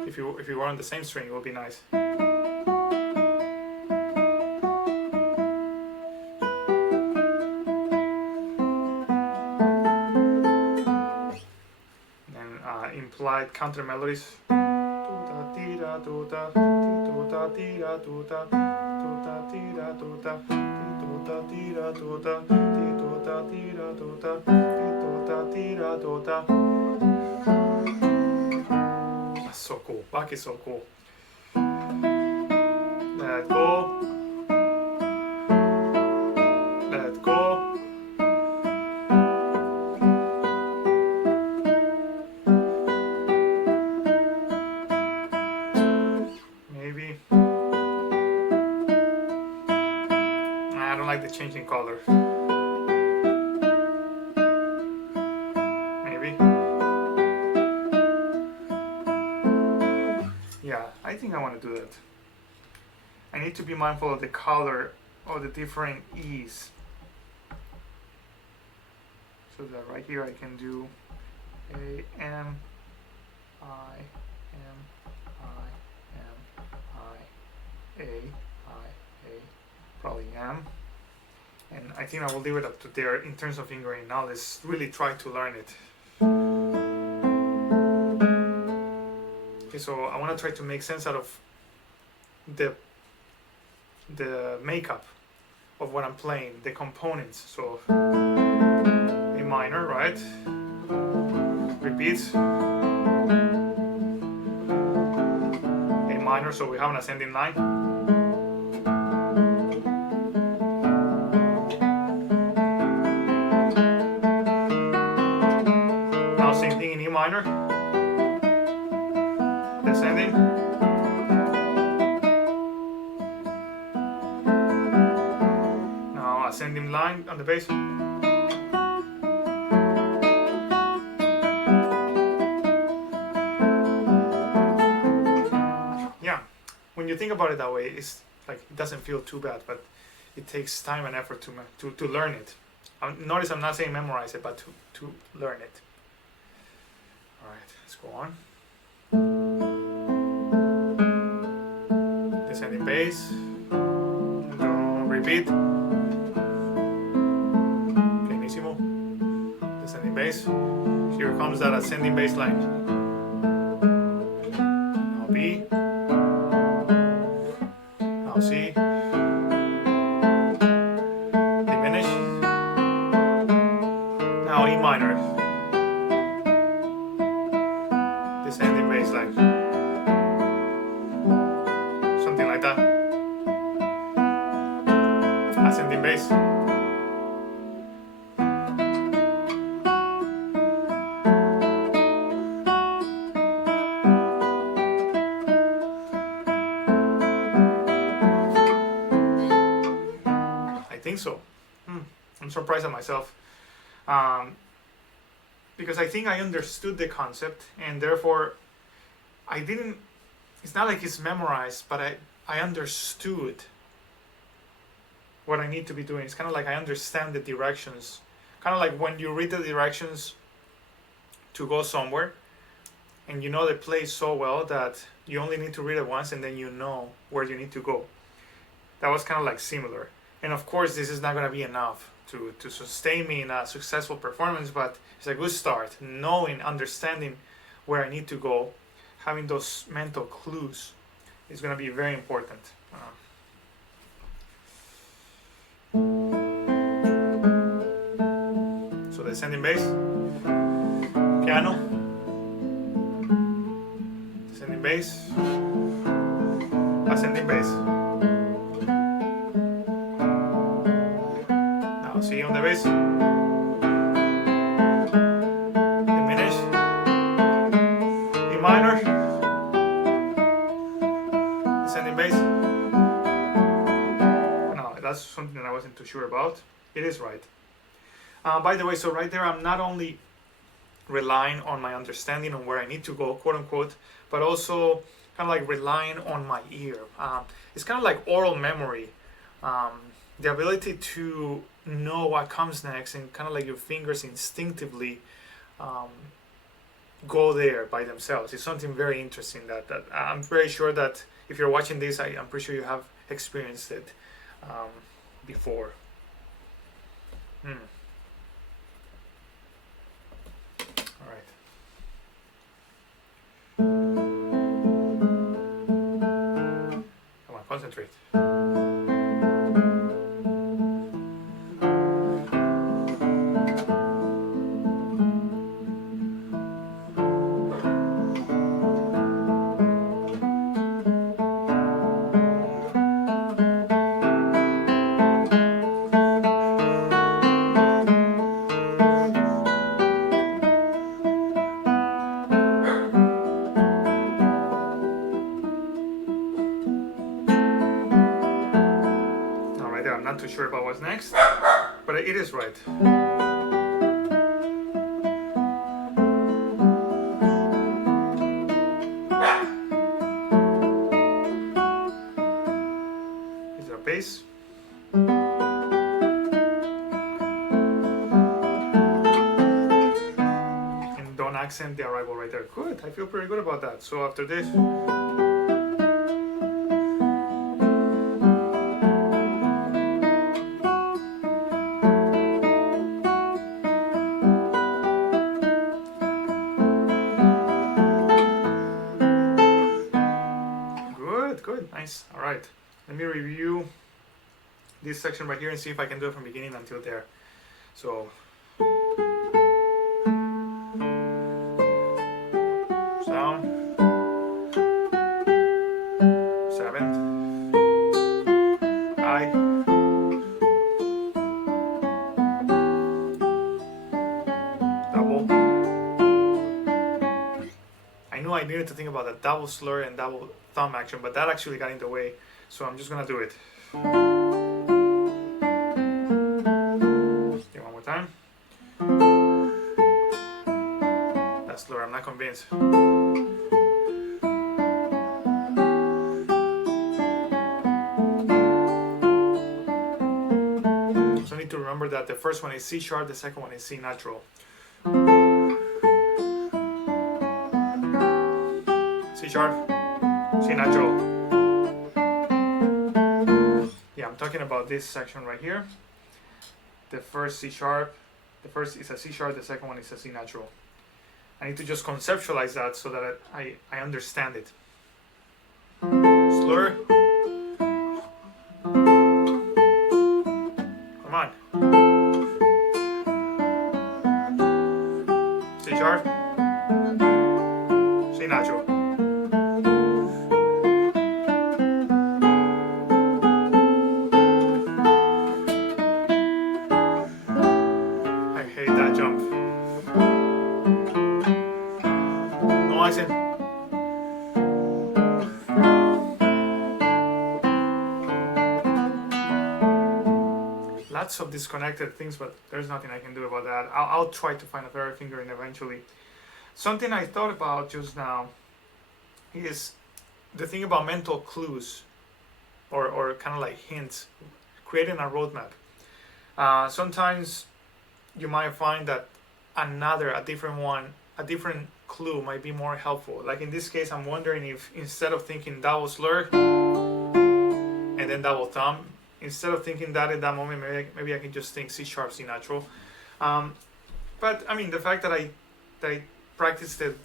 If you were on the same string, it would be nice. Then implied counter melodies. That's so cool. Bach is so cool. Let go. Let go. Maybe. I don't like the changing color. Maybe. Yeah, I think I want to do that. I need to be mindful of the color of the different E's. So that right here I can do A, M, I, M, I, M, I, A, probably M. And I think I will leave it up to there in terms of fingering. Now let's really try to learn it. Okay, so I want to try to make sense out of the makeup of what I'm playing, the components. So A minor, right? Repeats. A minor, so we have an ascending line. minor, descending, now ascending line on the bass. Yeah, when you think about it that way, it's like it doesn't feel too bad, but it takes time and effort to learn it. Notice I'm not saying memorize it, but to learn it. All right, let's go on. Descending bass. Repeat. Pianissimo. Descending bass. Here comes that ascending bass line. Now B. Now C. Diminish. Now E minor. Descending bass line. Something like that. Ascending bass. I think so. I'm surprised at myself. Because I think I understood the concept, and therefore I didn't, it's not like it's memorized, but I understood what I need to be doing. It's kind of like I understand the directions. Kind of like when you read the directions to go somewhere, and you know the place so well that you only need to read it once and then you know where you need to go. That was kind of like similar. And of course, this is not going to be enough to sustain me in a successful performance, but it's a good start. Knowing, understanding where I need to go, having those mental clues is going to be very important. So descending bass, piano, descending bass, ascending bass. Now C on the bass, diminish, E minor, descending bass. No, that's something that I wasn't too sure about. It is right. By the way, so right there, I'm not only relying on my understanding on where I need to go, quote unquote, but also kind of like relying on my ear. It's kind of like oral memory, the ability to know what comes next, and kind of like your fingers instinctively go there by themselves. It's something very interesting that I'm very sure that if you're watching this, I'm pretty sure you have experienced it before. Concentrate. I'm not too sure about what's next, but it is right. Is there a bass? And don't accent the arrival right there. Good, I feel pretty good about that. So after this, good, nice. All right, let me review this section right here and see if I can do it from beginning until there. So sound, seventh, I, double, I needed to think about the double slur and double thumb action, but that actually got in the way, so I'm just gonna do it. Okay, one more time. That slur, I'm not convinced. So I need to remember that the first one is C sharp, the second one is C natural. C sharp, C natural. Yeah, I'm talking about this section right here. The first C sharp, the first is a C sharp, the second one is a C natural. I need to just conceptualize that so that I understand it. Slur. Come on. C sharp, C natural. I hate that jump. No accent. Lots of disconnected things, but there's nothing I can do about that. I'll try to find a better fingering eventually. Something I thought about just now is the thing about mental clues or kind of like hints, creating a roadmap. Sometimes you might find that a different clue might be more helpful. Like in this case, I'm wondering if instead of thinking double slur and then double thumb, instead of thinking that in that moment, maybe I can just think C sharp, C natural. But I mean, the fact that I practiced it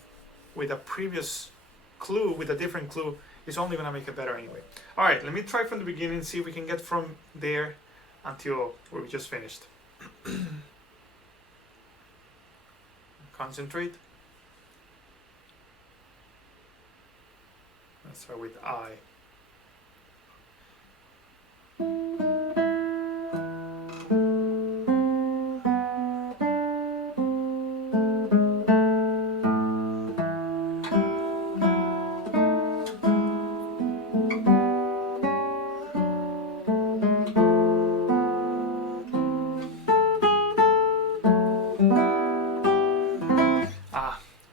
with a previous clue, with a different clue, is only going to make it better anyway. All right, let me try from the beginning, see if we can get from there until where we just finished. Concentrate. Let's start with I.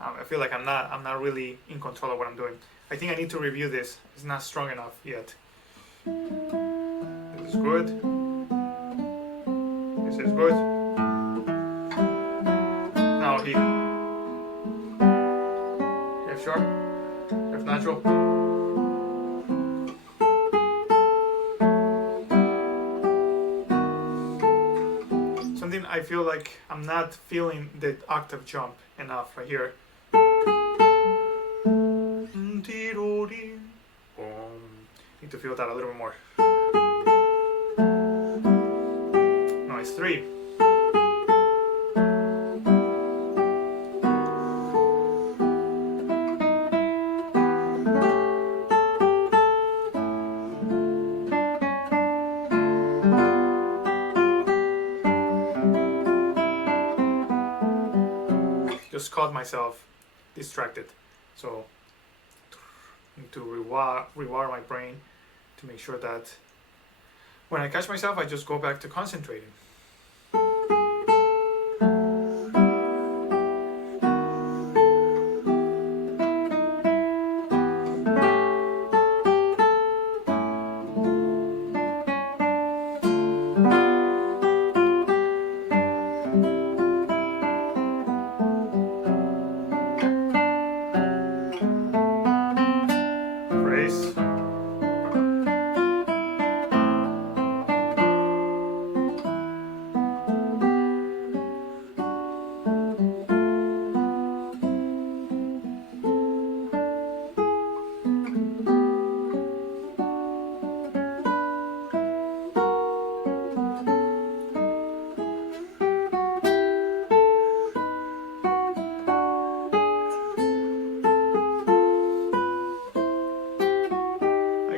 I feel like I'm not really in control of what I'm doing. I think I need to review this. It's not strong enough yet. This is good. This is good. Now he. F sharp. F natural. Something I feel like I'm not feeling the octave jump enough right here. Need to feel that a little bit more. No, it's 3. Just caught myself distracted, so I need to rewire my brain to make sure that when I catch myself, I just go back to concentrating.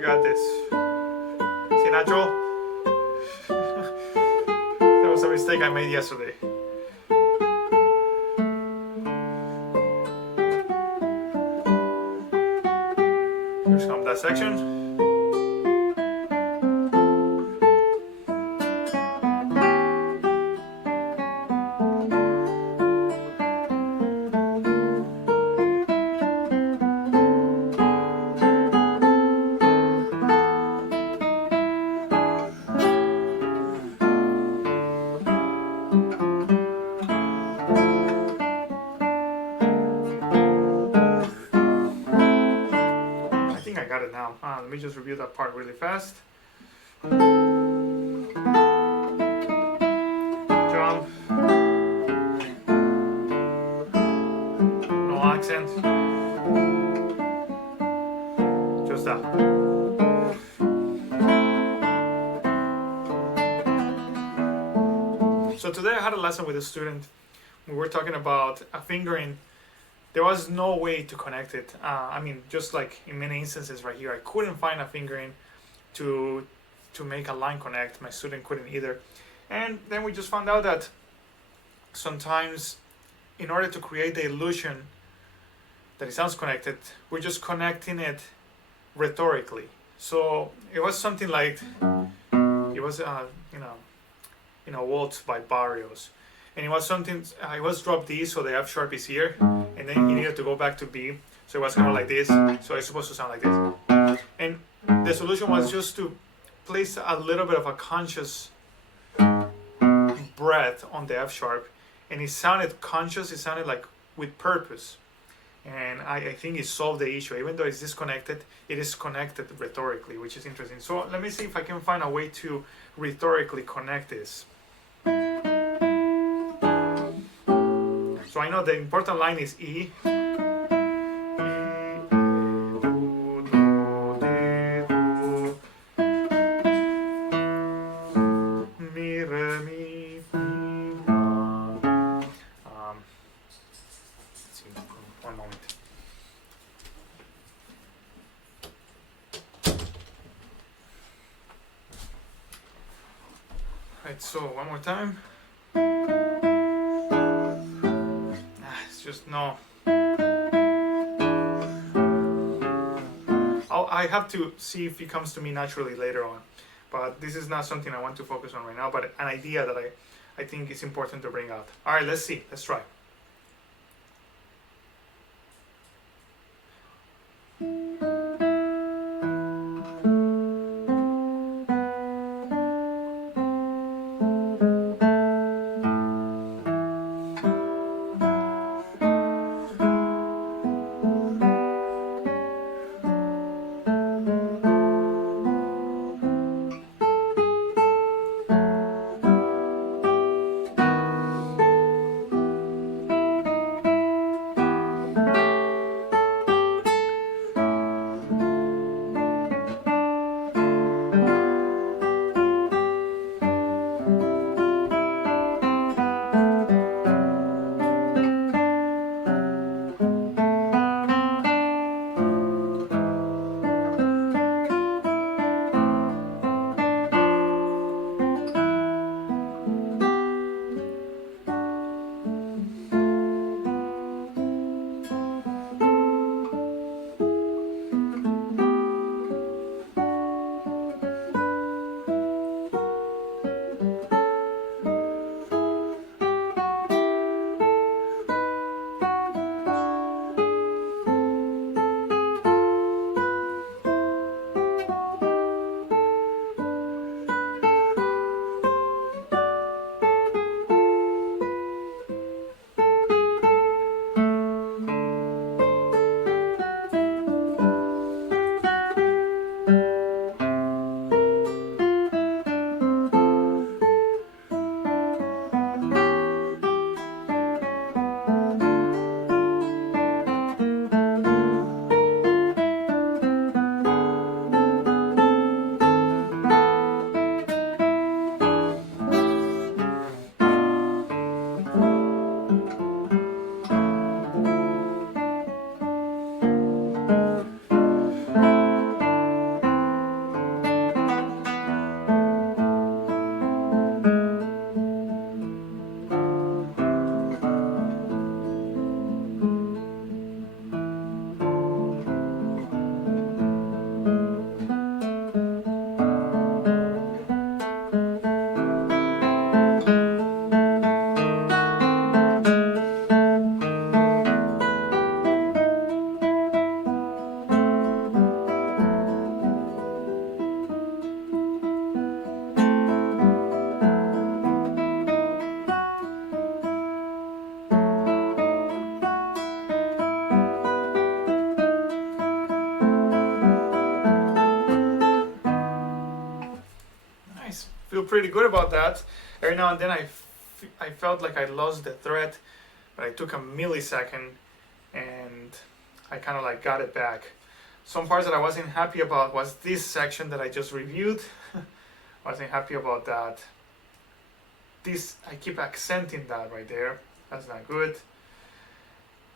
Got this. See, natural? That was a mistake I made yesterday. last section. I think I got it now. Let me just review that part really fast. Jump. No accent. Just that. So today I had a lesson with a student. We were talking about a fingering. There was no way to connect it. I mean, just like in many instances right here, I couldn't find a fingering to make a line connect. My student couldn't either. And then we just found out that sometimes in order to create the illusion that it sounds connected, we're just connecting it rhetorically. So it was something like, it was, waltz by Barrios. And it was something, it was drop D, so the F sharp is here, and then he needed to go back to B, so it was kind of like this, so it's supposed to sound like this. And the solution was just to place a little bit of a conscious breath on the F sharp, and it sounded conscious, it sounded like with purpose. And I think it solved the issue. Even though it's disconnected, it is connected rhetorically, which is interesting. So let me see if I can find a way to rhetorically connect this. So I know the important line is E. Let's see, one moment. Right, so one more time. Just no. I have to see if it comes to me naturally later on, but this is not something I want to focus on right now, but an idea that I think is important to bring out. All right, let's see. Let's try. pretty good about that. Every now and then I felt like I lost the thread, but I took a millisecond and I kind of like got it back. Some parts that I wasn't happy about was this section that I just reviewed. Wasn't happy about that. This, I keep accenting that right there. That's not good.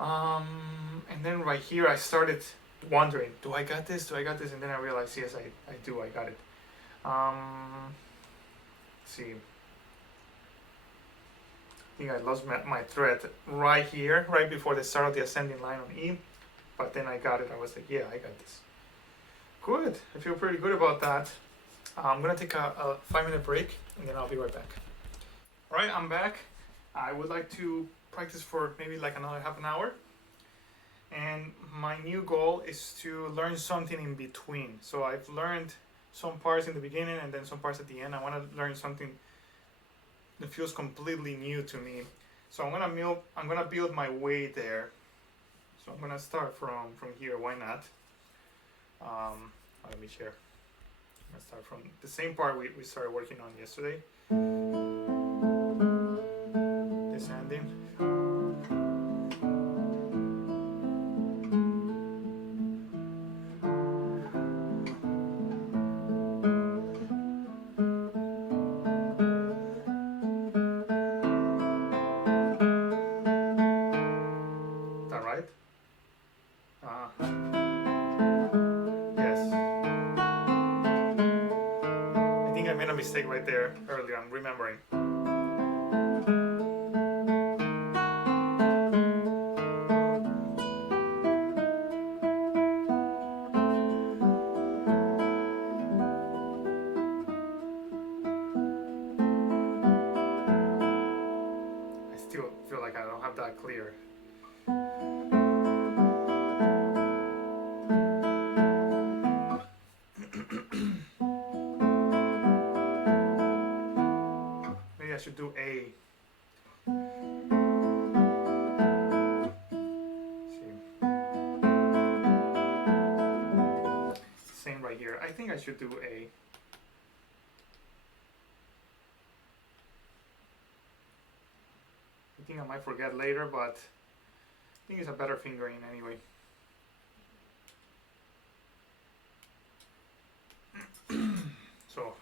And then right here I started wondering, do I got this? Do I got this? And then I realized, yes, I do. I got it. Let's see. I think I lost my thread right here, right before the start of the ascending line on E. But then I got it. I was like, yeah, I got this. Good. I feel pretty good about that. I'm going to take a 5-minute break, and then I'll be right back. All right, I'm back. I would like to practice for maybe like another half an hour. And my new goal is to learn something in between. So I've learned some parts in the beginning and then some parts at the end. I want to learn something that feels completely new to me. So I'm gonna build my way there. So I'm gonna start from here. Why not? Let me share. I'm gonna start from the same part we started working on yesterday. Descending. Is that right? Yes. I think I made a mistake right there earlier. I'm remembering. I still feel like I don't have that clear. Maybe I should do A. Same right here. I think I should do A. I think I might forget later, but I think it's a better fingering anyway. So.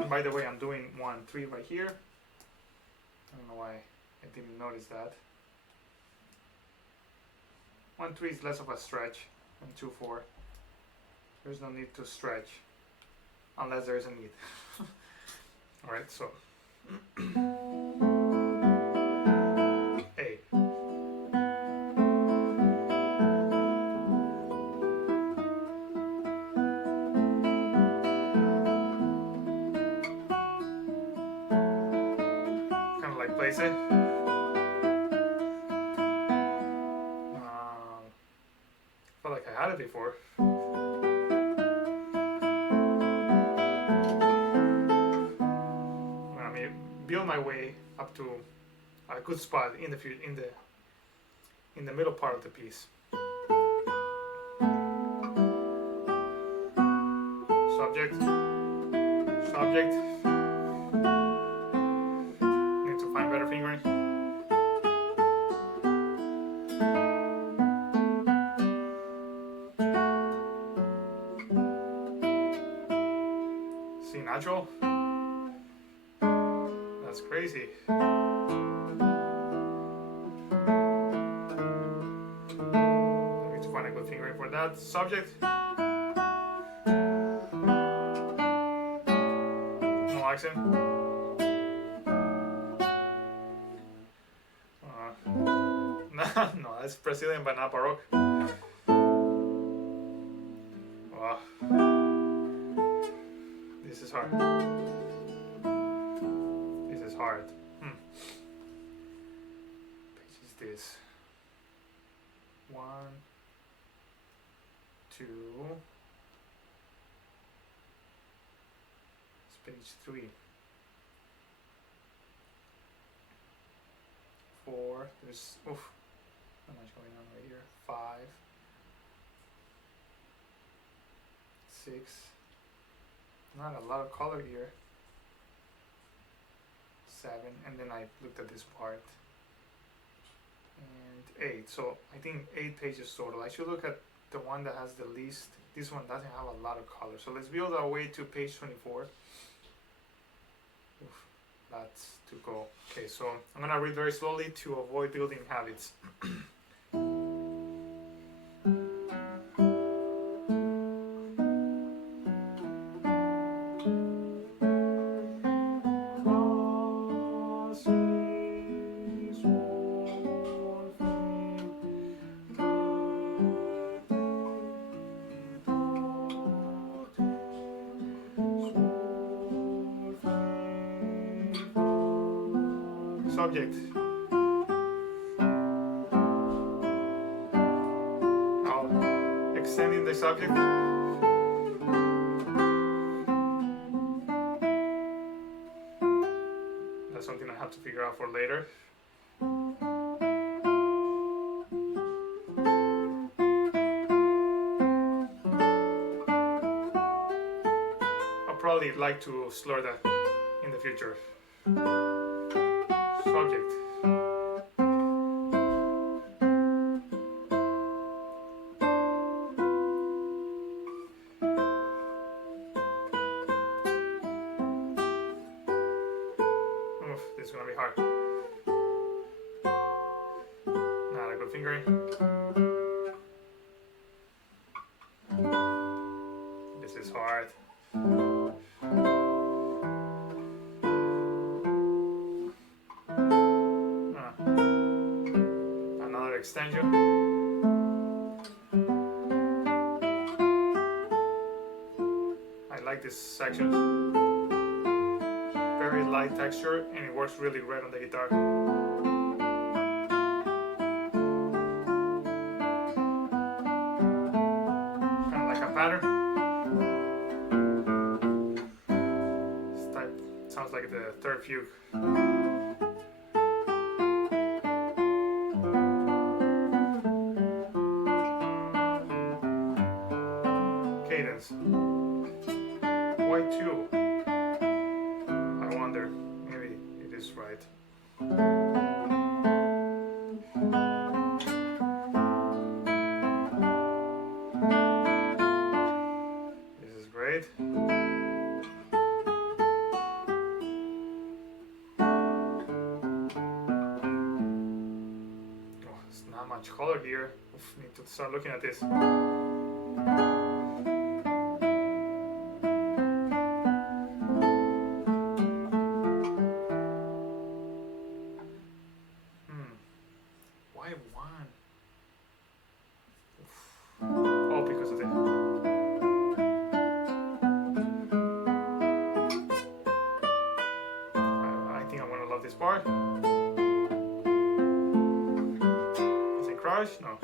And by the way, I'm doing 1-3 right here. I don't know why I didn't notice that. 1-3 is less of a stretch than 2-4. There's no need to stretch unless there's a need. Alright, so A. Kind of like place it. Felt like I had it before. Build my way up to a good spot in the middle part of the piece. Subject. Need to find better fingering. C natural. That's crazy. I need to find a good fingering for that. Subject. No accent. No, that's Brazilian but not Baroque. Wow. This is hard. Hard. Page is this. 1, 2. It's page 3. 4. There's not much going on right here. 5. 6. Not a lot of color here. 7, and then I looked at this part. And 8. So I think 8 pages total. I should look at the one that has the least. This one doesn't have a lot of color. So let's build our way to page 24. Oof, that's to go. Okay, so I'm gonna read very slowly to avoid building habits. Subject. Extending the subject. That's something I have to figure out for later. I'll probably like to slur that in the future. Subject. This is gonna be hard. Not a good fingering. This is hard. Another extension. I like this section. Very light texture, and it works really great on the guitar. Kind of like a pattern. This type sounds like the third fugue. Cadence. Why 2? Maybe it is right. This is great. Oh, there's not much color here. Oof, need to start looking at this. Why 1? Oh, because of this. I think I'm gonna love this part. Is it crush? No.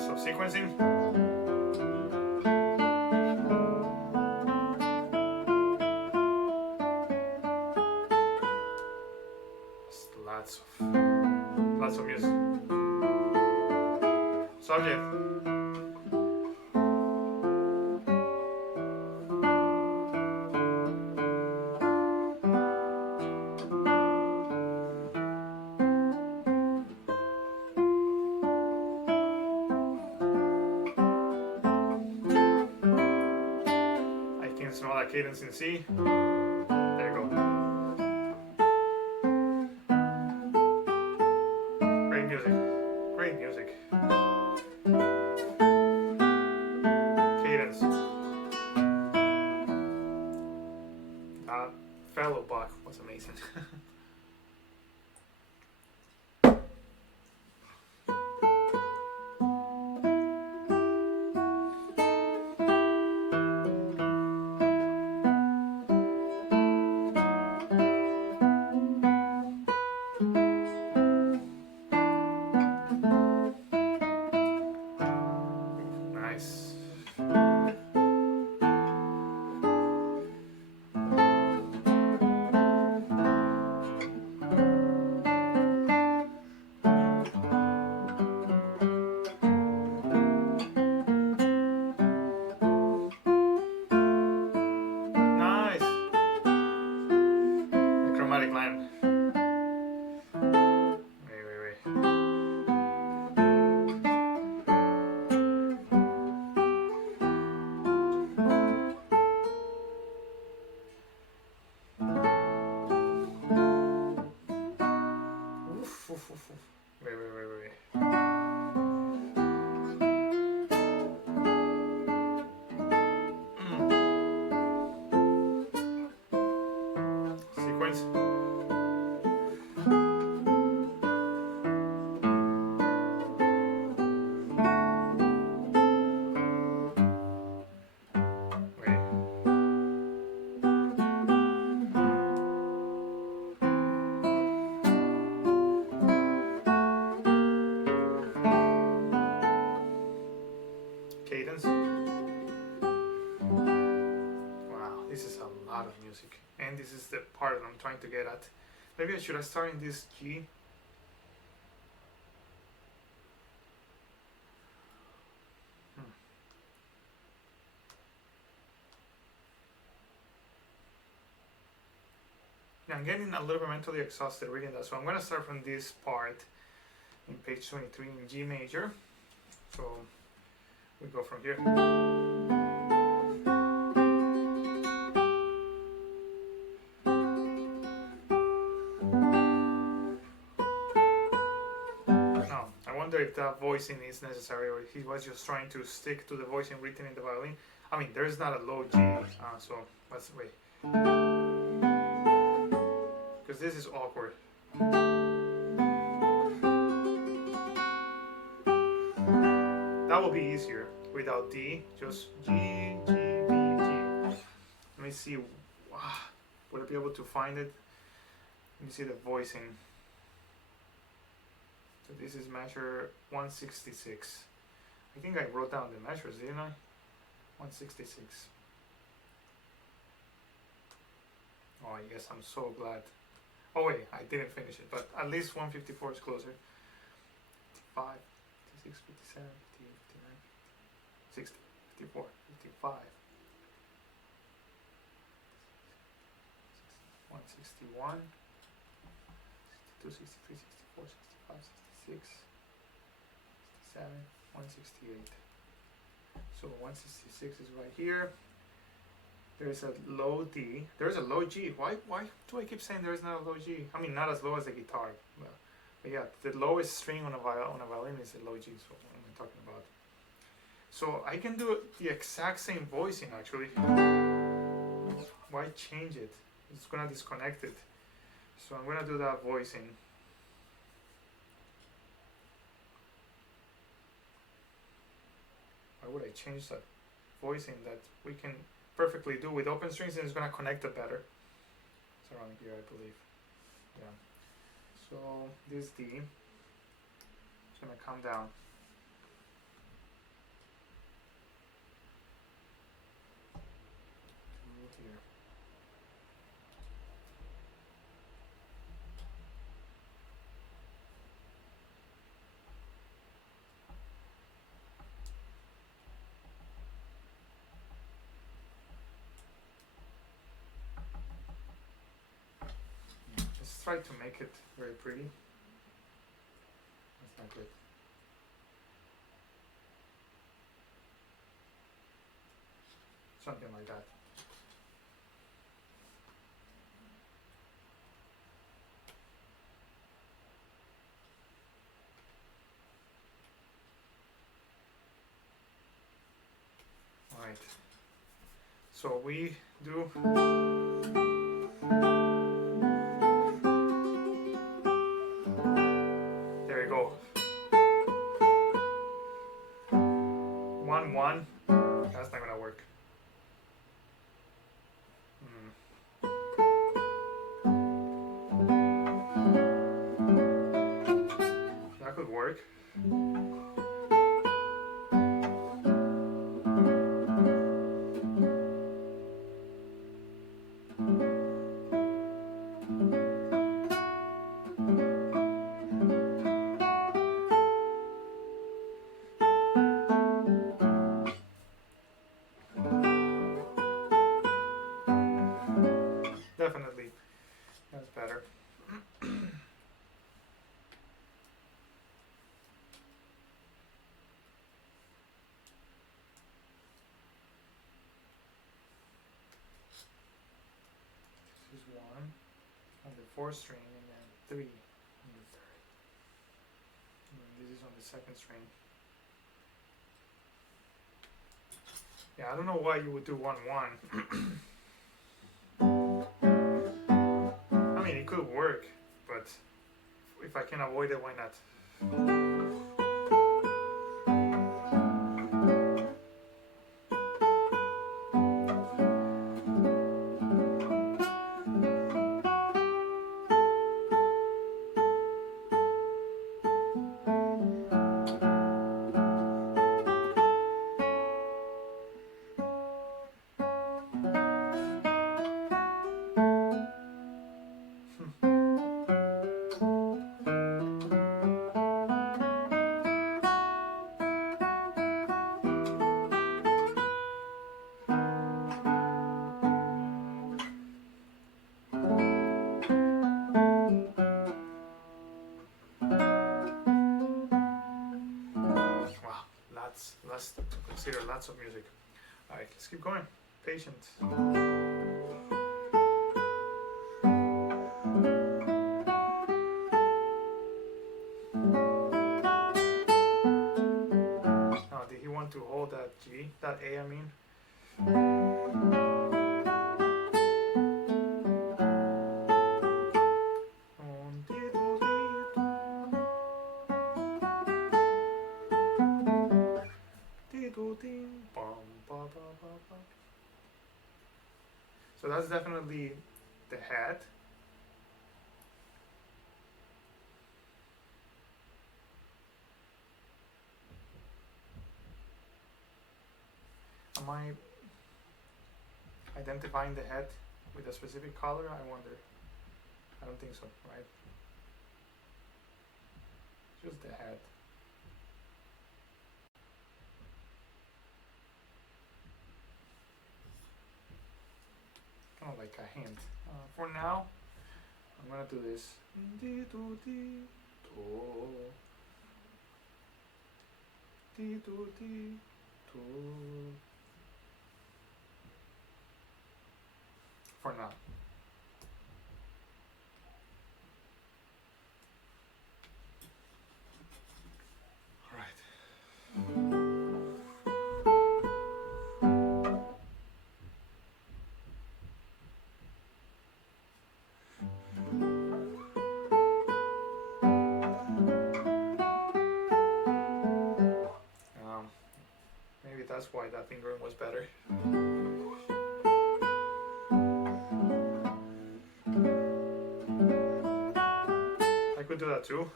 Of sequencing. Lots of music. Subject. Smell that cadence in C. There you go. Great music. Great music. Cadence. That fellow Bach was amazing. dramatic line. Wait. Oof. Wait. Sequence. Wait. Cadence. Wow, this is a lot of music. And this is the part that I'm trying to get at. Maybe I should start in this G. Yeah, I'm getting a little bit mentally exhausted reading that, so I'm going to start from this part in page 23 in G major. So we go from here. Now, I wonder if that voicing is necessary or he was just trying to stick to the voicing written in the violin. I mean, there's not a low G, so let's wait. Because this is awkward. That will be easier without D, just G, G, B, G. Let me see, would I be able to find it? Let me see the voicing. So this is measure 166. I think I wrote down the measures, didn't I? 166. Oh yes, I'm so glad. Oh wait, I didn't finish it, but at least 154 is closer. 55, 56, 57, 58, 59, 60, 54, 55, 161, 62, 63, 64, 65, 66, 67, 168. So 166 is right here. There's a low D. There's a low G. Why do I keep saying there's not a low G? I mean, not as low as the guitar. But yeah, the lowest string on a violin is a low G. So what am I talking about? So I can do the exact same voicing actually. Why change it? It's gonna disconnect it. So I'm gonna do that voicing. Why would I change that voicing that we can perfectly do with open strings, and it's going to connect it better? It's around here, I believe. Yeah. So this D is going to come down. To here. Let's try to make it very pretty. That's not good. Something like that. Alright. So we do there you go. 1 1. That's not gonna work. That could work. Definitely. That's better. This is 1 on the 4th string, and then 3 on the 3rd. And then this is on the 2nd string. Yeah, I don't know why you would do 1-1. I mean, it could work, but if I can avoid it, why not? Lots to consider, lots of music. All right, let's keep going. Patient. Now, did he want to hold that G, that A, I mean? So that's definitely the head. Am I identifying the head with a specific color? I wonder. I don't think so, right? Just the head. Kind of like a hint. For now, I'm gonna do this. Di do di do. Di do di do. For now. All right. Maybe that's why that fingering was better. I could do that too.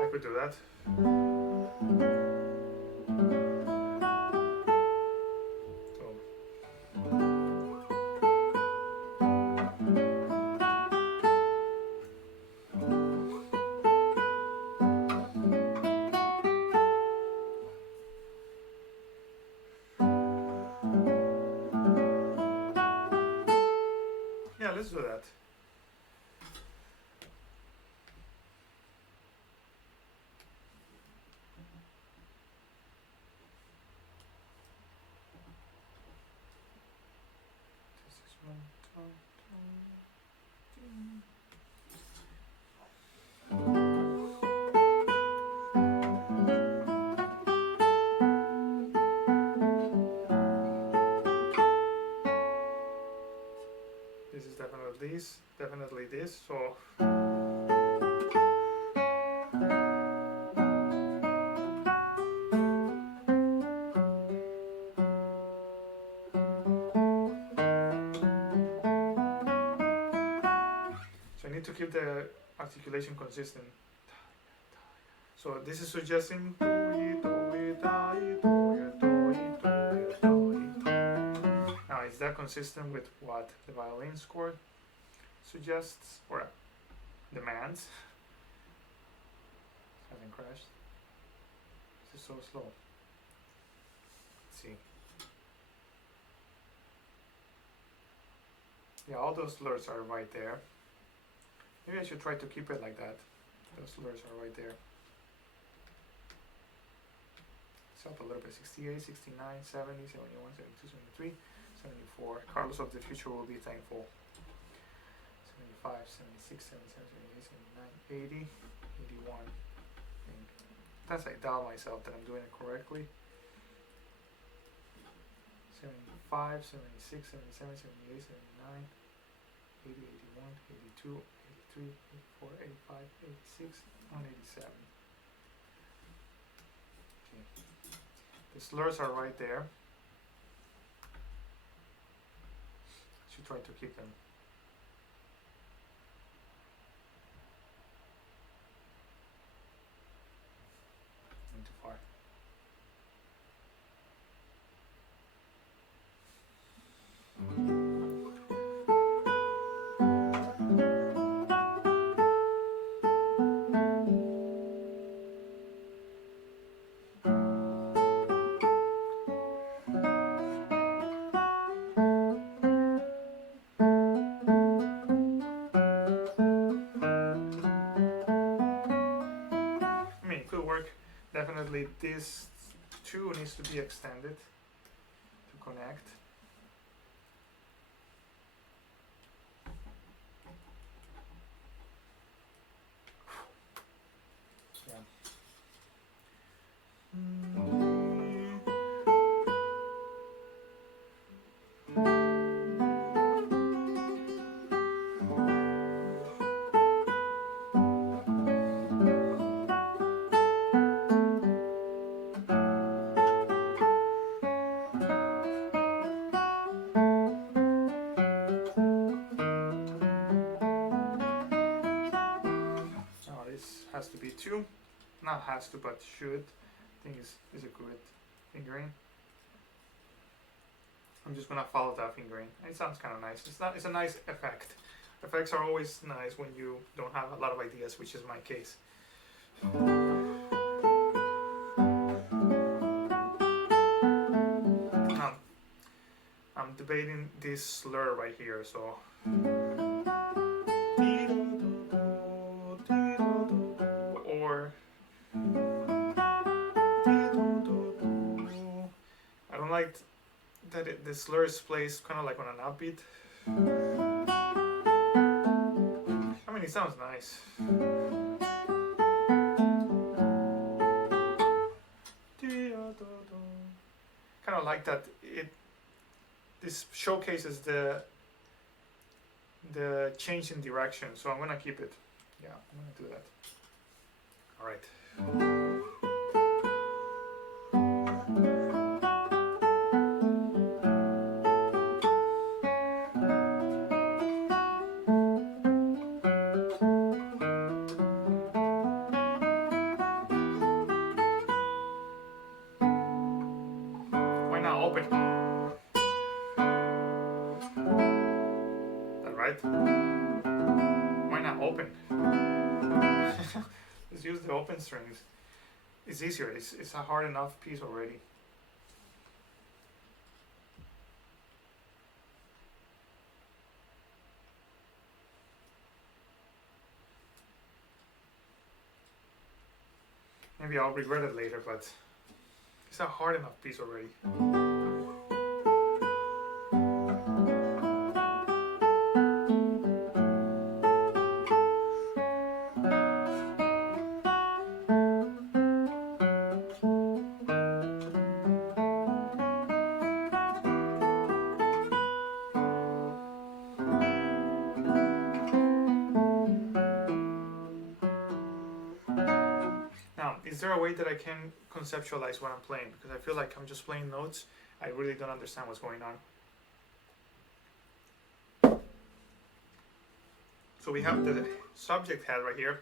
I could do that. So. Yeah, let's do that. This is 1, 2, 3. This is definitely this. So. So I need to keep the articulation consistent. So this is suggesting. Now, is that consistent with what the violin score suggests or demands? It hasn't crashed. This is so slow. Let's see. Yeah, all those slurs are right there. Maybe I should try to keep it like that. Those slurs are right there. It's up a little bit. 68, 69, 70, 71, 72, 73, 74. Carlos of the future will be thankful. 75, 76, 77, 78, 79, 80, 81. And that's I doubt myself that I'm doing it correctly. 75, 76, 77, 78, 79, 80, 81, 82, 83, 84, 85, 86, 187. Okay. The slurs are right there. I should try to keep them. Not too far. I mean, it could work. Definitely this 2 needs to be extended to connect. Yeah. Now this has to be 2. Not has to, but should. I think is a good fingering. I'm just gonna follow that fingering. It sounds kind of nice. It's a nice effect. Effects are always nice when you don't have a lot of ideas, which is my case. I'm debating this slur right here, so. Or. I don't like that the slur is placed kind of like on an upbeat. I mean, it sounds nice. Kind of like that this showcases the change in direction, so I'm gonna keep it. Yeah, I'm gonna do that. All right. Why not open? That right? Why not open? Just use the open strings. It's easier. It's a hard enough piece already. Maybe I'll regret it later, but it's a hard enough piece already. Now, is there a way that I can conceptualize what I'm playing? Because I feel like I'm just playing notes. I really don't understand what's going on. So we have the subject head right here.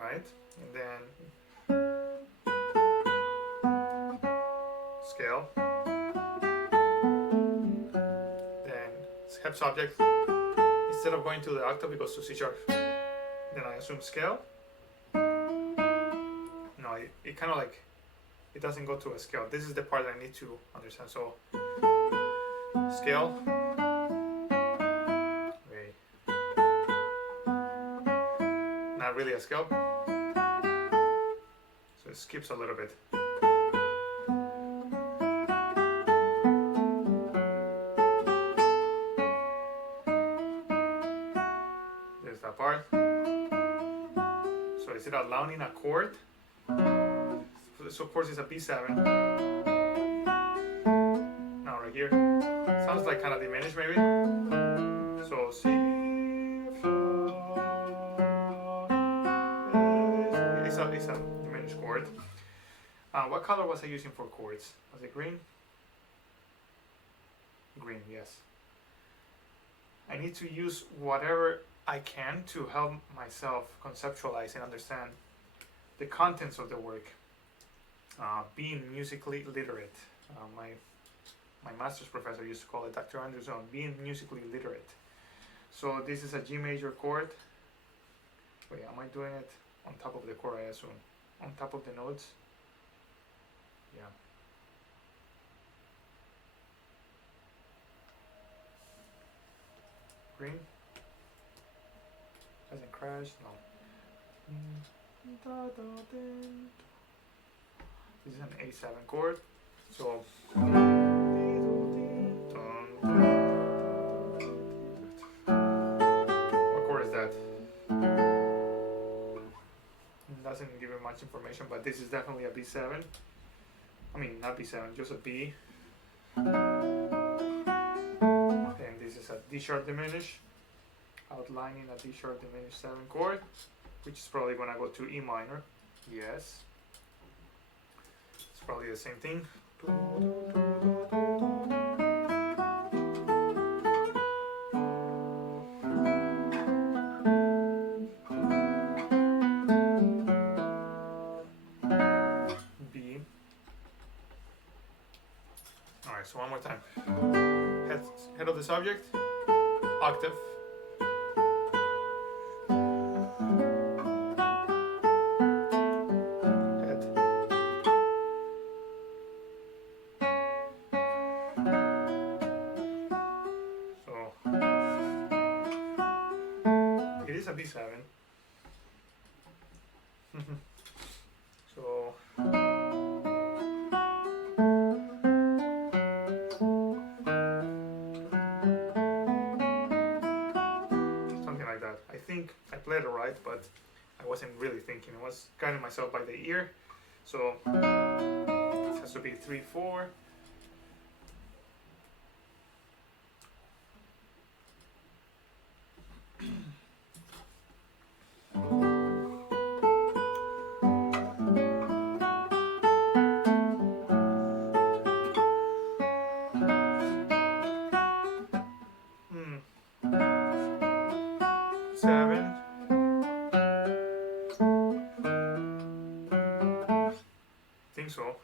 Right? And then scale. Then step subject. Instead of going to the octave, it goes to C sharp. Then I assume scale. No, it kind of like, it doesn't go to a scale. This is the part that I need to understand. So scale. Okay. Not really a scale, so it skips a little bit. There's that part. So is it allowing a chord? So of course it's a B7. Now right here, sounds like kind of diminished maybe. So C, it's a diminished chord. What color was I using for chords? Was it green? Green, yes. I need to use whatever I can to help myself conceptualize and understand the contents of the work. Being musically literate. My master's professor used to call it Dr. Andrew Zone, being musically literate. So this is a G major chord. Wait, am I doing it on top of the chord, I assume? On top of the notes? Yeah. Green? Hasn't crashed? No. This is an A7 chord. So what chord is that? It doesn't give you much information, but this is definitely a B7. I mean, not B7, just a B. And this is a D sharp diminished, outlining a D sharp diminished 7 chord, which is probably gonna go to E minor. Yes. It's probably the same thing. B. Alright, so one more time. Head of the subject, octave. It is a B7. So something like that. I think I played it right, but I wasn't really thinking. I was guiding myself by the ear. So it has to be 3/4. Think so.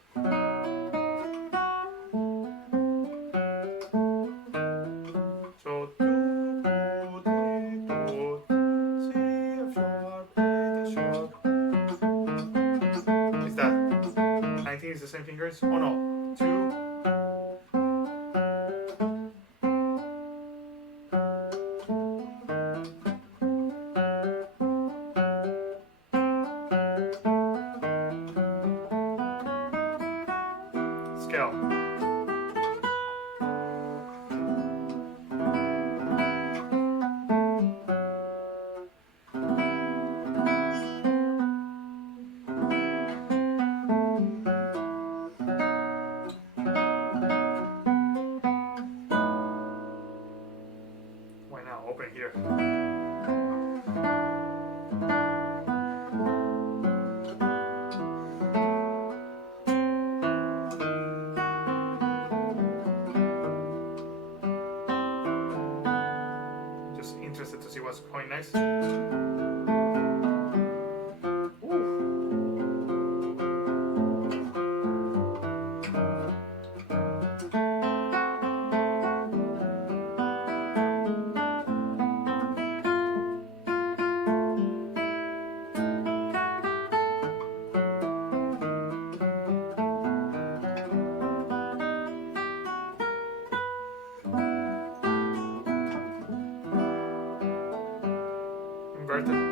So is that 19 is the same fingers? Oh no, 2. Scale. Why not open here? Just interested to see what's going next. distracted.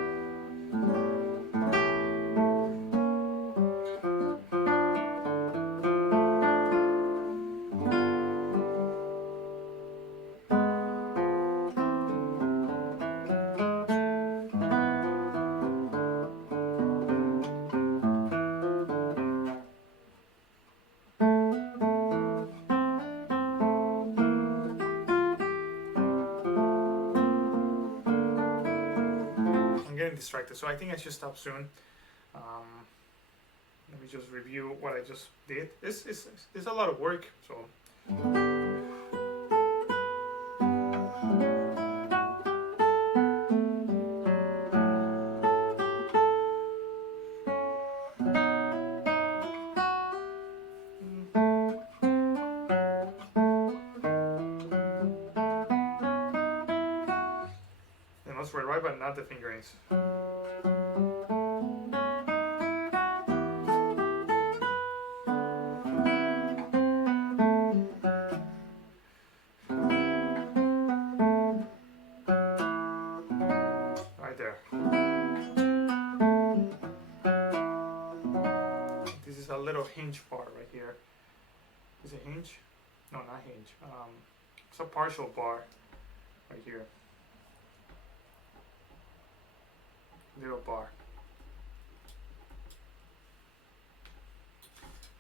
I'm getting distracted, so I think I should stop soon. Um, Let me just review what I just did. It's a lot of work, so. The notes were right, but not the fingerings. Right there. This is a little hinge part right here. Is it hinge? No, not hinge. It's a partial bar right here. Little bar.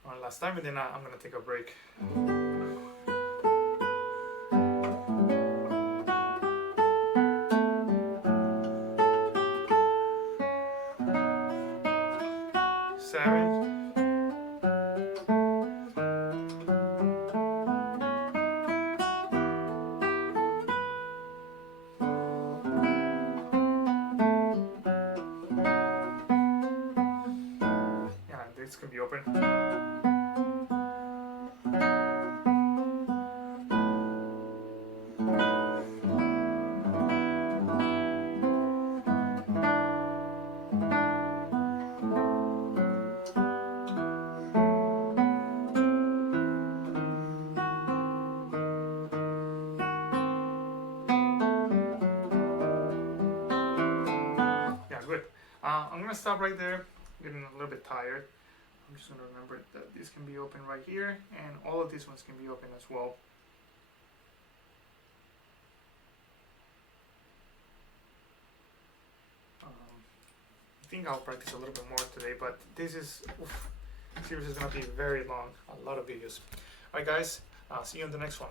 One last time, and then I'm gonna take a break. Seven. Yeah, this can be open. Yeah, good. I'm gonna stop right there. I'm getting a little bit tired. I'm just gonna remember that this can be open right here, and all of these ones can be open as well. I think I'll practice a little bit more today, but this is series is gonna be very long. A lot of videos. Alright, guys. See you in the next one.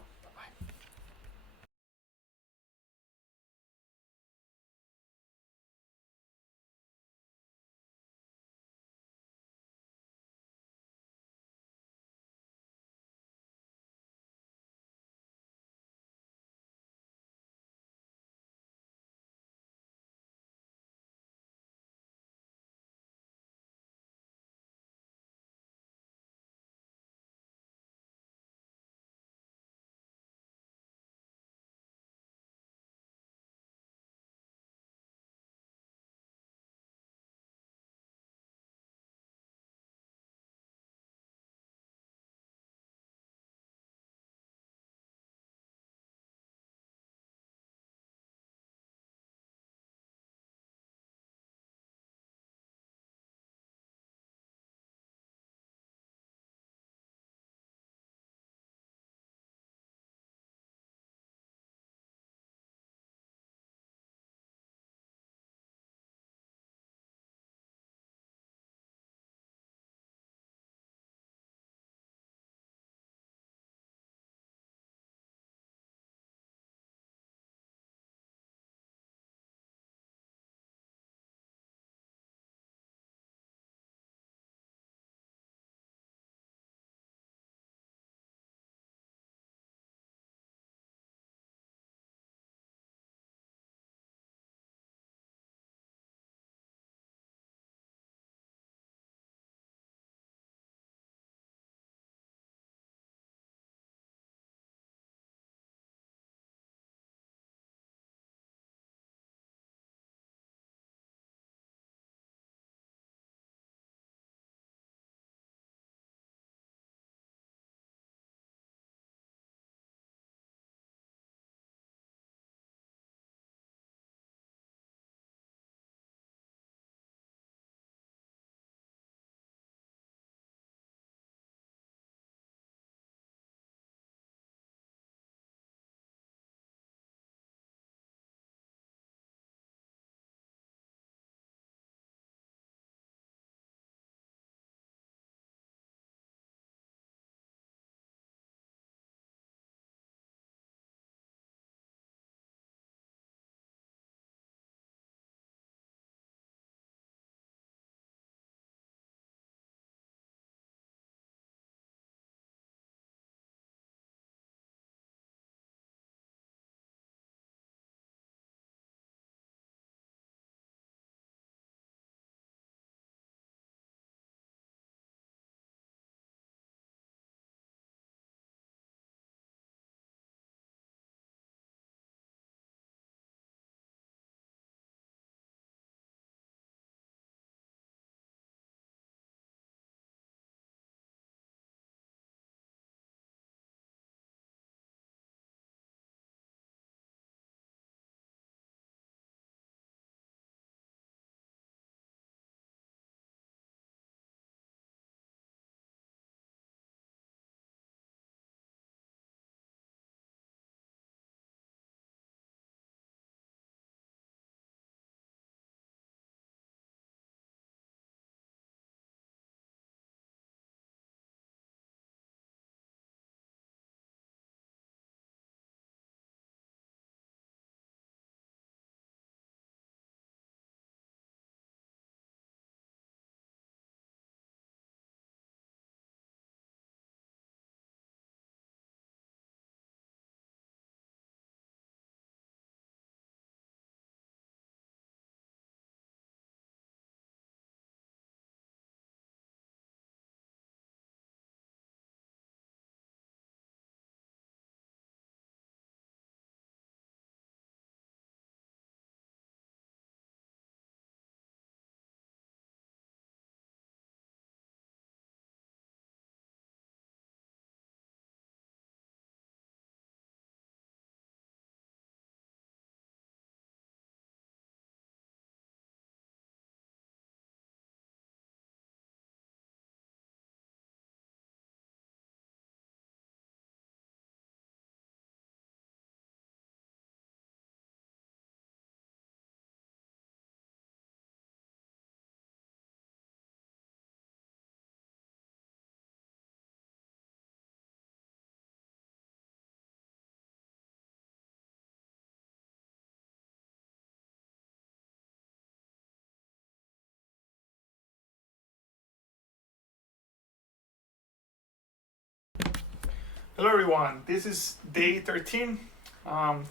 Hello everyone, this is day 13. To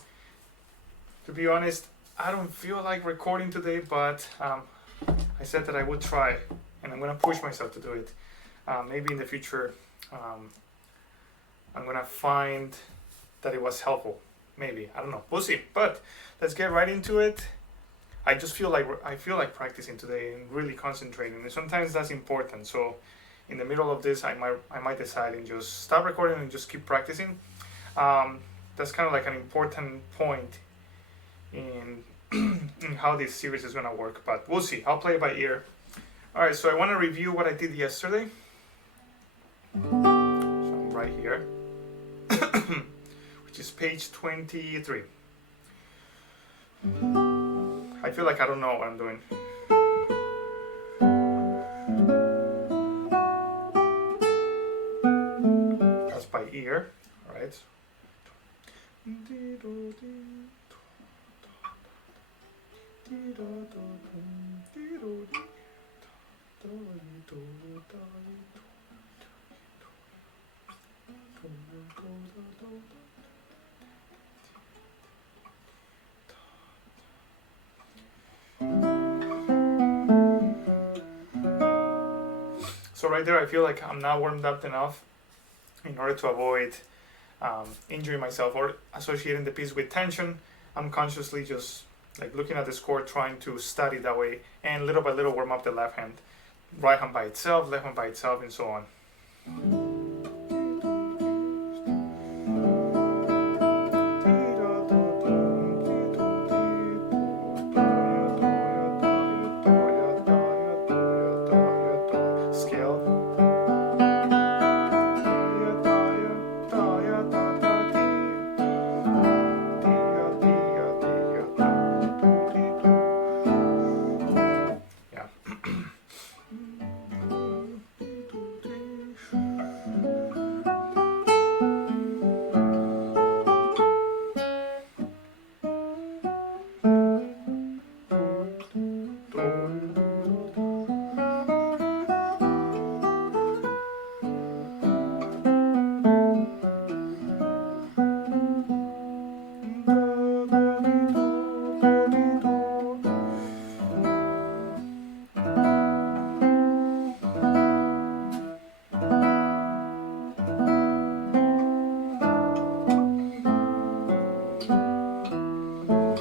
be honest, I don't feel like recording today, but I said that I would try, and I'm gonna push myself to do it. Maybe in the future, I'm gonna find that it was helpful. Maybe, I don't know, we'll see. But let's get right into it. I feel like practicing today and really concentrating, and sometimes that's important. So in the middle of this, I might decide and just stop recording and just keep practicing. That's kind of like an important point in in how this series is gonna work, but we'll see. I'll play it by ear. All right, so I want to review what I did yesterday. So I'm right here, which is page 23. I feel like I don't know what I'm doing. That's by ear, all right? So right there, I feel like I'm not warmed up enough in order to avoid injuring myself or associating the piece with tension. I'm consciously just like looking at the score, trying to study that way, and little by little warm up the left hand, right hand by itself, left hand by itself, and so on.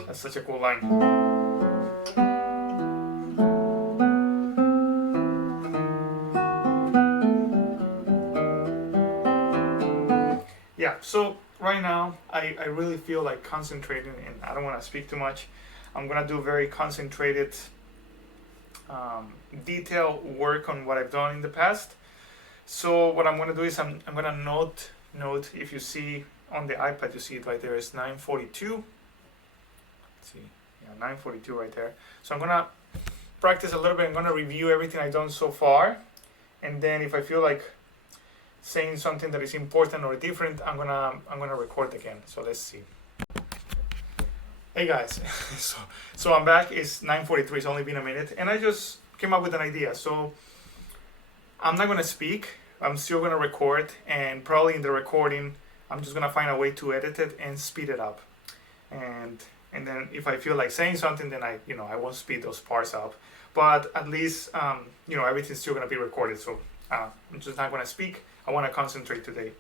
That's such a cool line. Yeah, so right now I really feel like concentrating, and I don't want to speak too much. I'm gonna do very concentrated detail work on what I've done in the past. So what I'm gonna do is I'm gonna note, if you see on the iPad, you see it right there, it's 9:42. Let's see, yeah, 9:42 right there. So I'm gonna practice a little bit. I'm gonna review everything I've done so far, and then if I feel like saying something that is important or different, I'm gonna record again. So let's see. Hey guys, so I'm back. It's 9:43. It's only been a minute, and I just came up with an idea. So I'm not gonna speak. I'm still gonna record, and probably in the recording, I'm just gonna find a way to edit it and speed it up. And then if I feel like saying something, then I won't speed those parts up. But at least everything's still gonna be recorded. So I'm just not gonna speak. I want to concentrate today.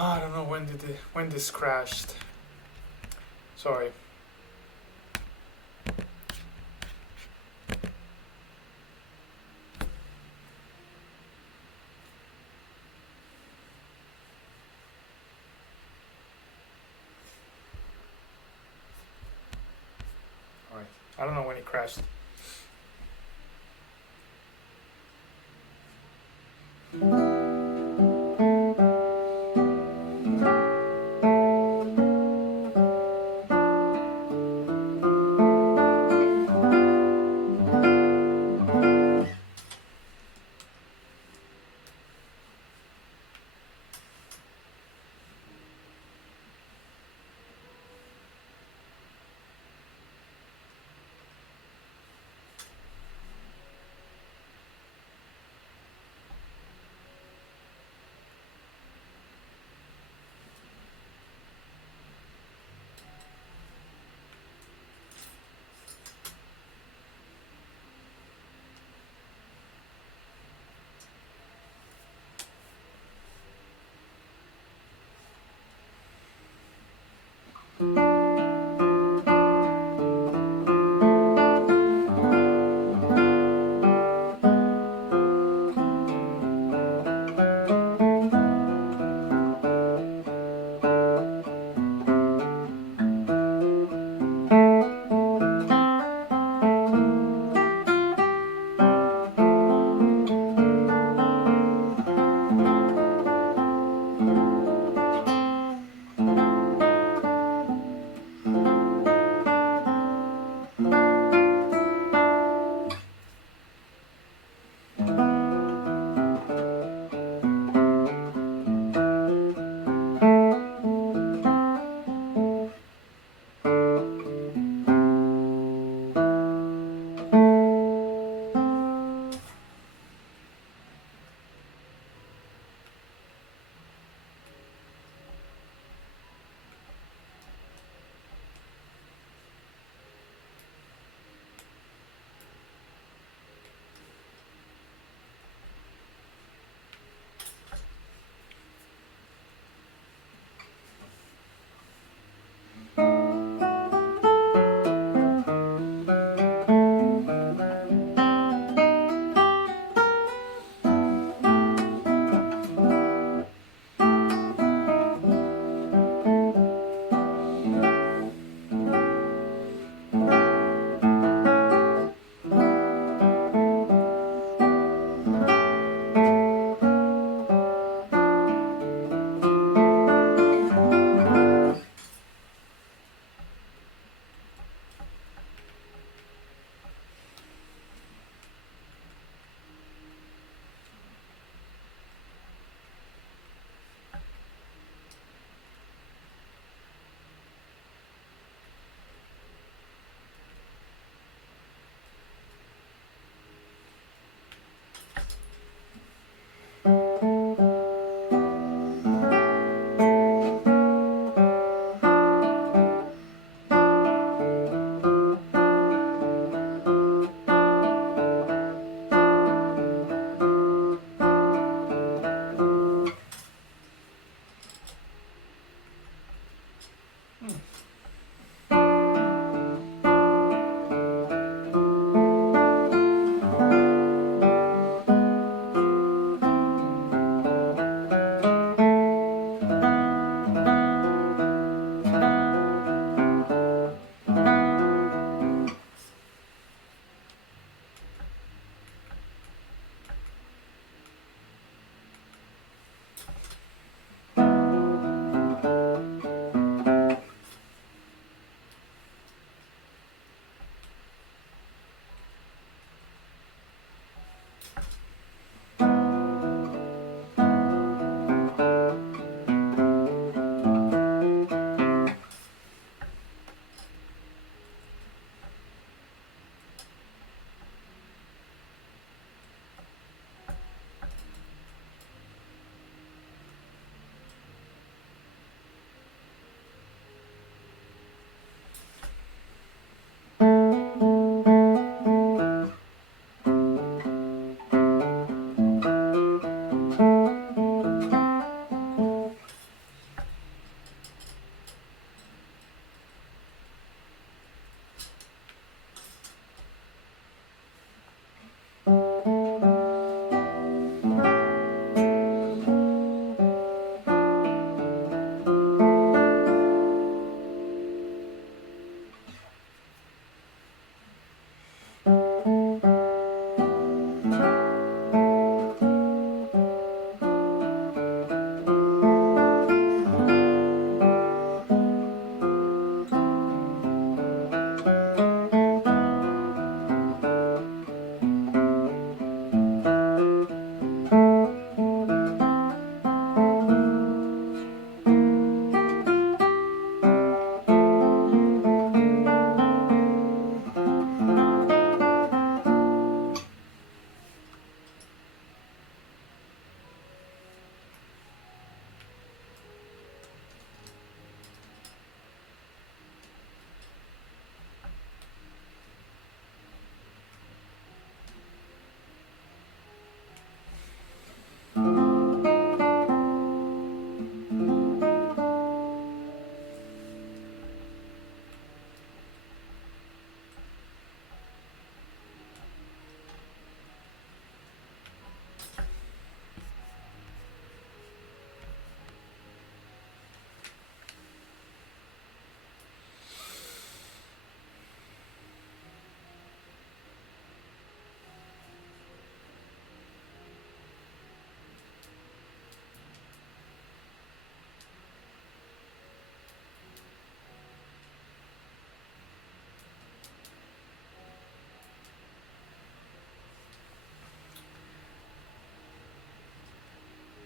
I don't know when this crashed. Sorry. All right. I don't know when it crashed.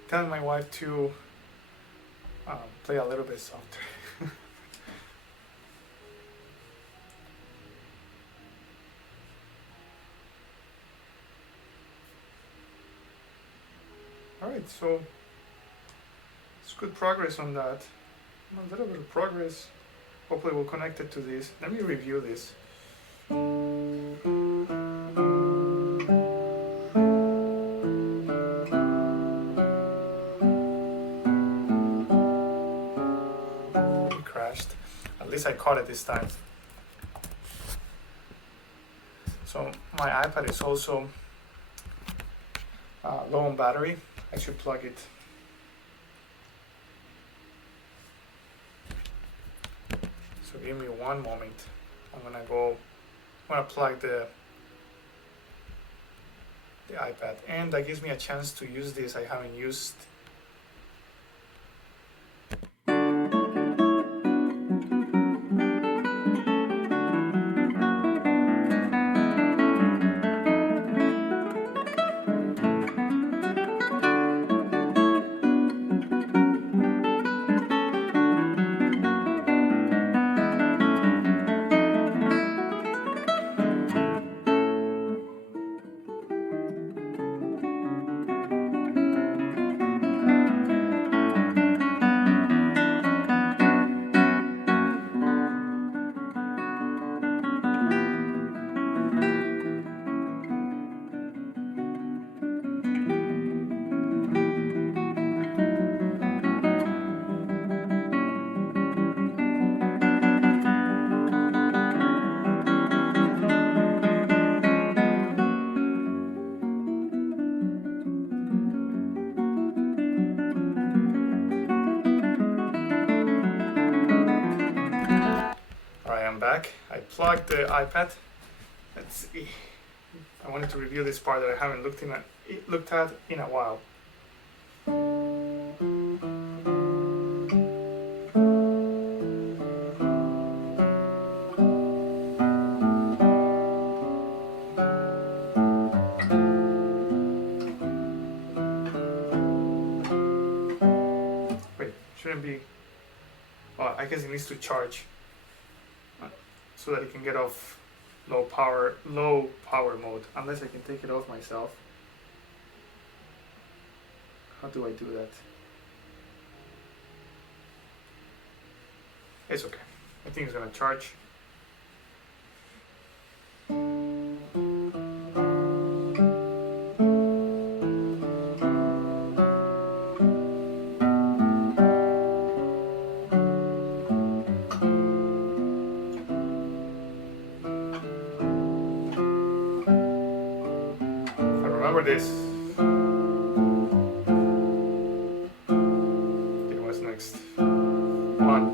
telling my wife to play a little bit softer. Alright, so it's good progress on that. A little bit of progress. Hopefully we'll connect it to this. Let me review this. It crashed. At least I caught it this time. So my iPad is also low on battery. I should plug it. So give me one moment. I'm gonna plug the iPad, and that gives me a chance to use this I haven't used. I'm back. I plugged the iPad. Let's see. I wanted to review this part that I haven't looked at in a while. Wait, shouldn't be. Oh, I guess it needs to charge so that it can get off low power mode, unless I can take it off myself. How do I do that? It's okay. I think it's gonna charge. This. Okay, what's next? One.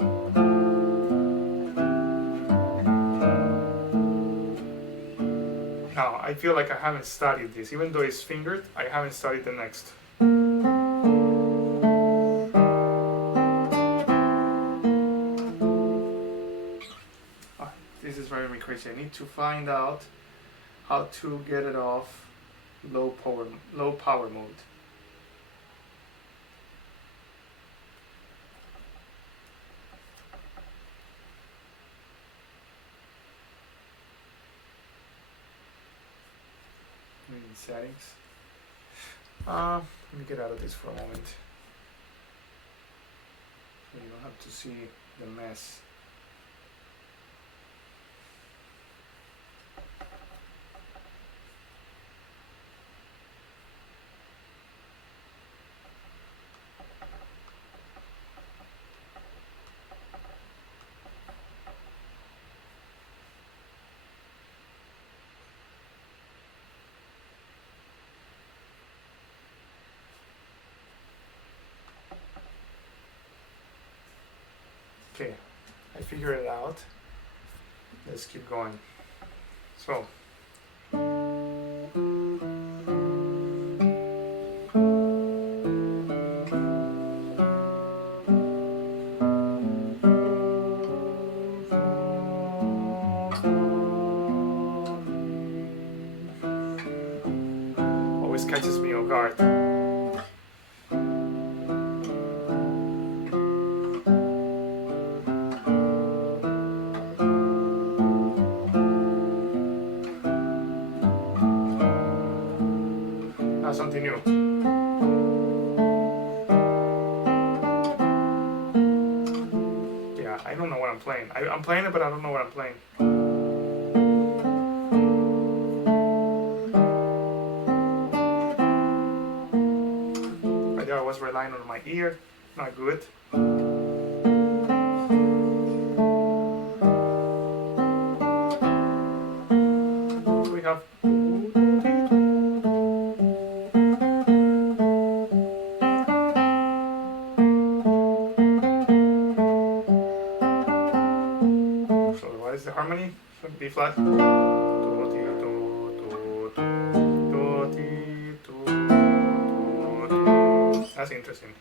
Now, I feel like I haven't studied this. Even though it's fingered, I haven't studied the next. This is driving me crazy. I need to find out how to get it off low power mode. In settings. Let me get out of this for a moment so you don't have to see the mess. Okay, I figured it out. Let's keep going. So, always catches me off guard. playing. I'm playing it, but I don't know what I'm playing. I was relying on my ear. Not good. We have. So what is the harmony? Should B flat. That's interesting.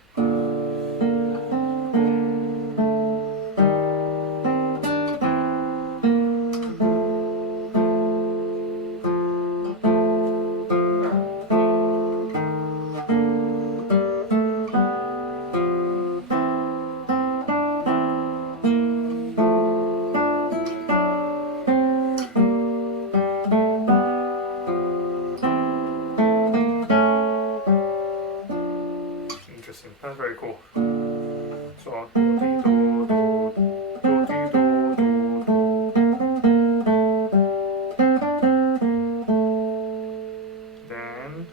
Interesting. That's very cool. So. Then.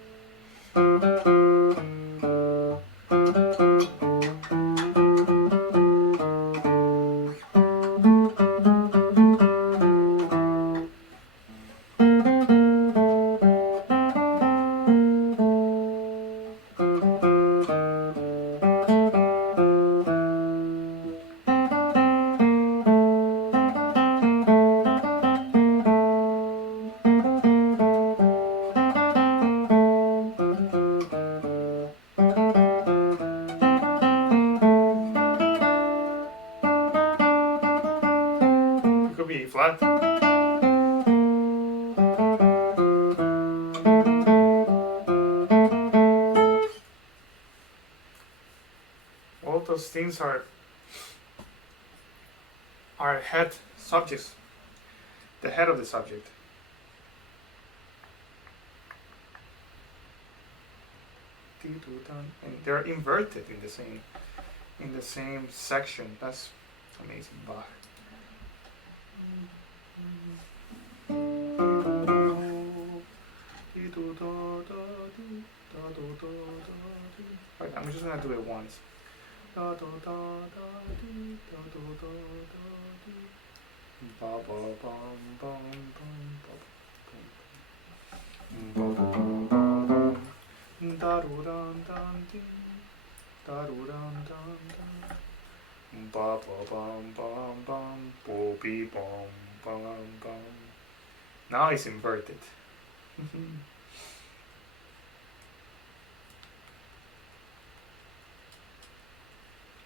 It could be E flat. All those things are head subjects, the head of the subject. And they're inverted in the same section. That's amazing. Bach. Right, I'm just gonna do it once. Now it's inverted.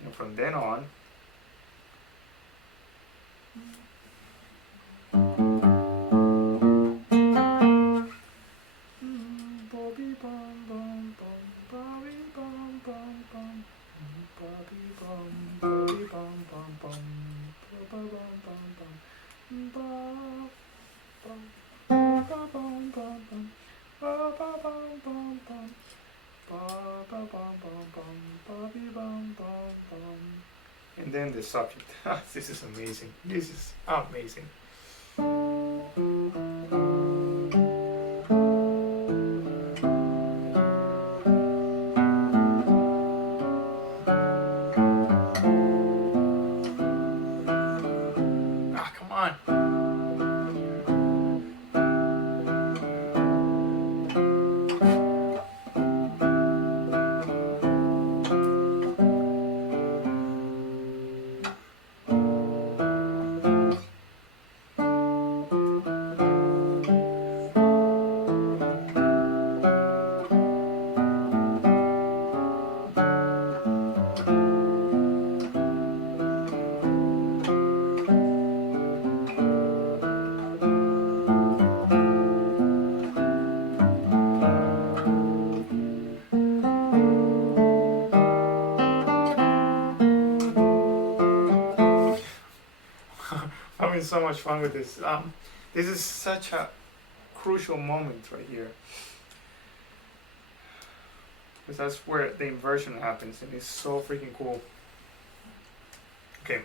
And from then on, and then the subject. This is amazing. This is amazing. Ah, come on. Having so much fun with this. This is such a crucial moment right here, because that's where the inversion happens, and it's so freaking cool. Okay.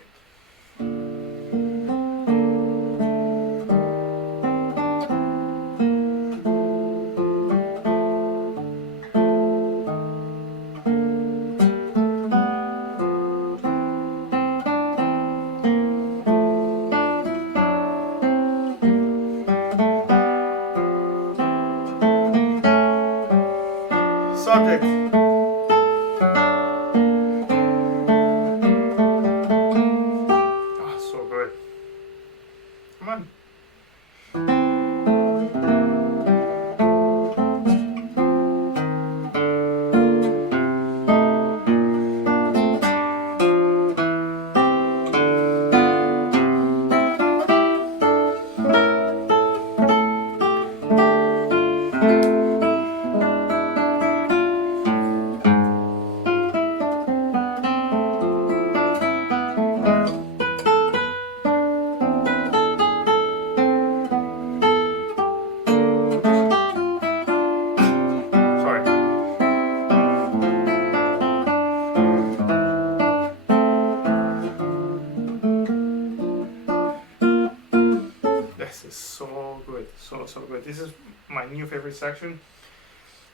so good. This is my new favorite section.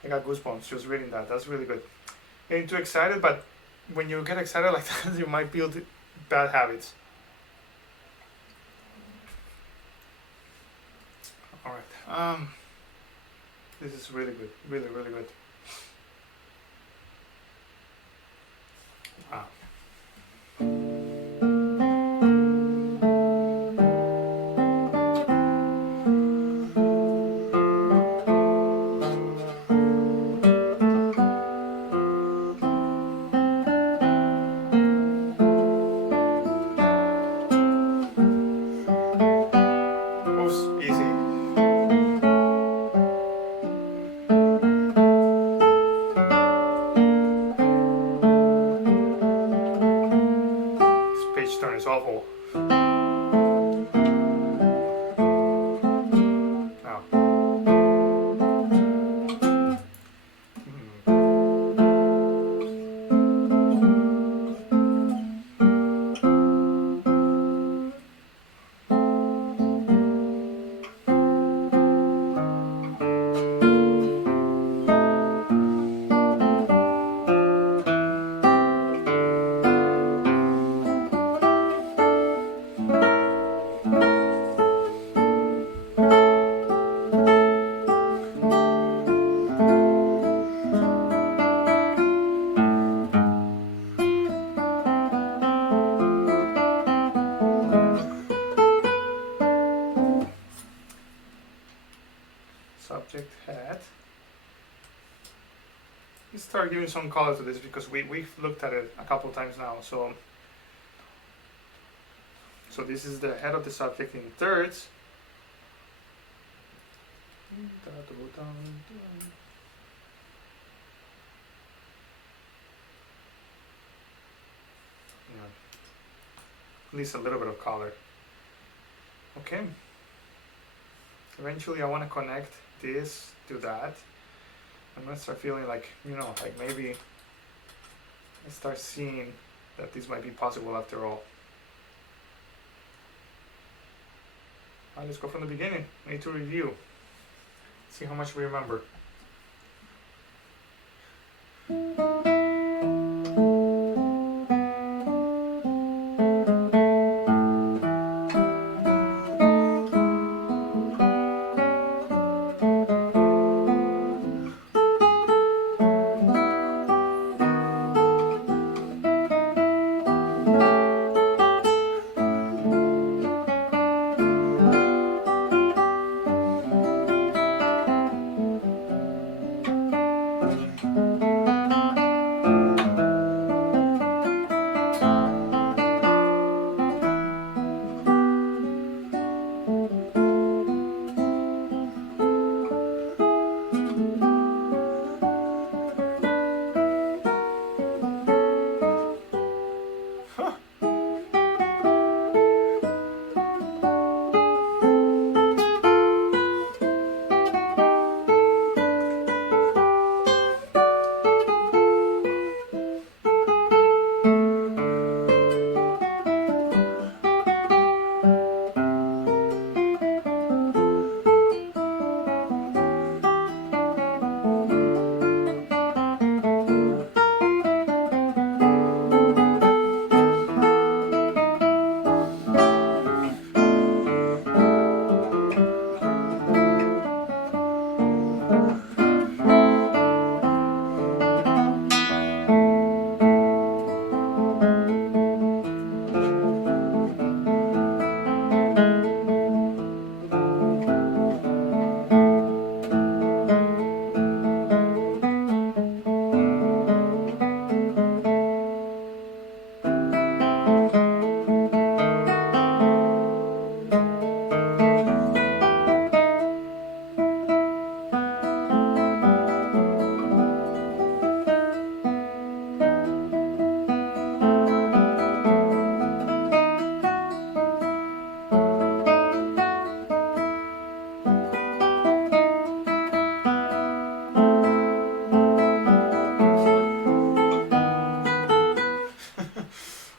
I got goosebumps just reading that. That's really good. Getting too excited, but when you get excited like that, you might build bad habits. All right. This is really good. Really, really good. Wow. Oops, easy. This page turn is awful. Now. Subject head. Let's start giving some color to this because we've looked at it a couple times now. So this is the head of the subject in thirds. Yeah. At least a little bit of color. Okay. Eventually I want to connect this to that. I'm gonna start feeling like, like maybe I start seeing that this might be possible after all. Alright, let's go from the beginning. I need to review. See how much we remember.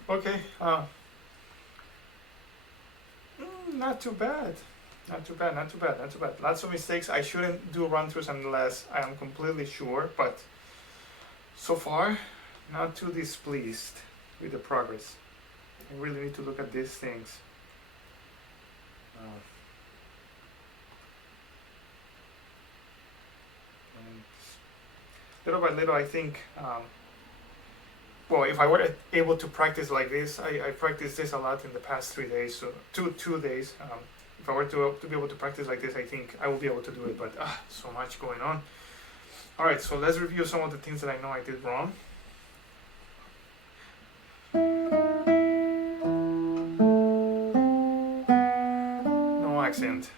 Okay, not too bad. Not too bad, not too bad, not too bad. Lots of mistakes. I shouldn't do run-throughs unless I am completely sure, but so far, not too displeased with the progress. I really need to look at these things. And little by little, I think, well, if I were able to practice like this, I practiced this a lot in the past 3 days, so two days. If I were to be able to practice like this, I think I will be able to do it, but so much going on. All right, so let's review some of the things that I know I did wrong. No accent.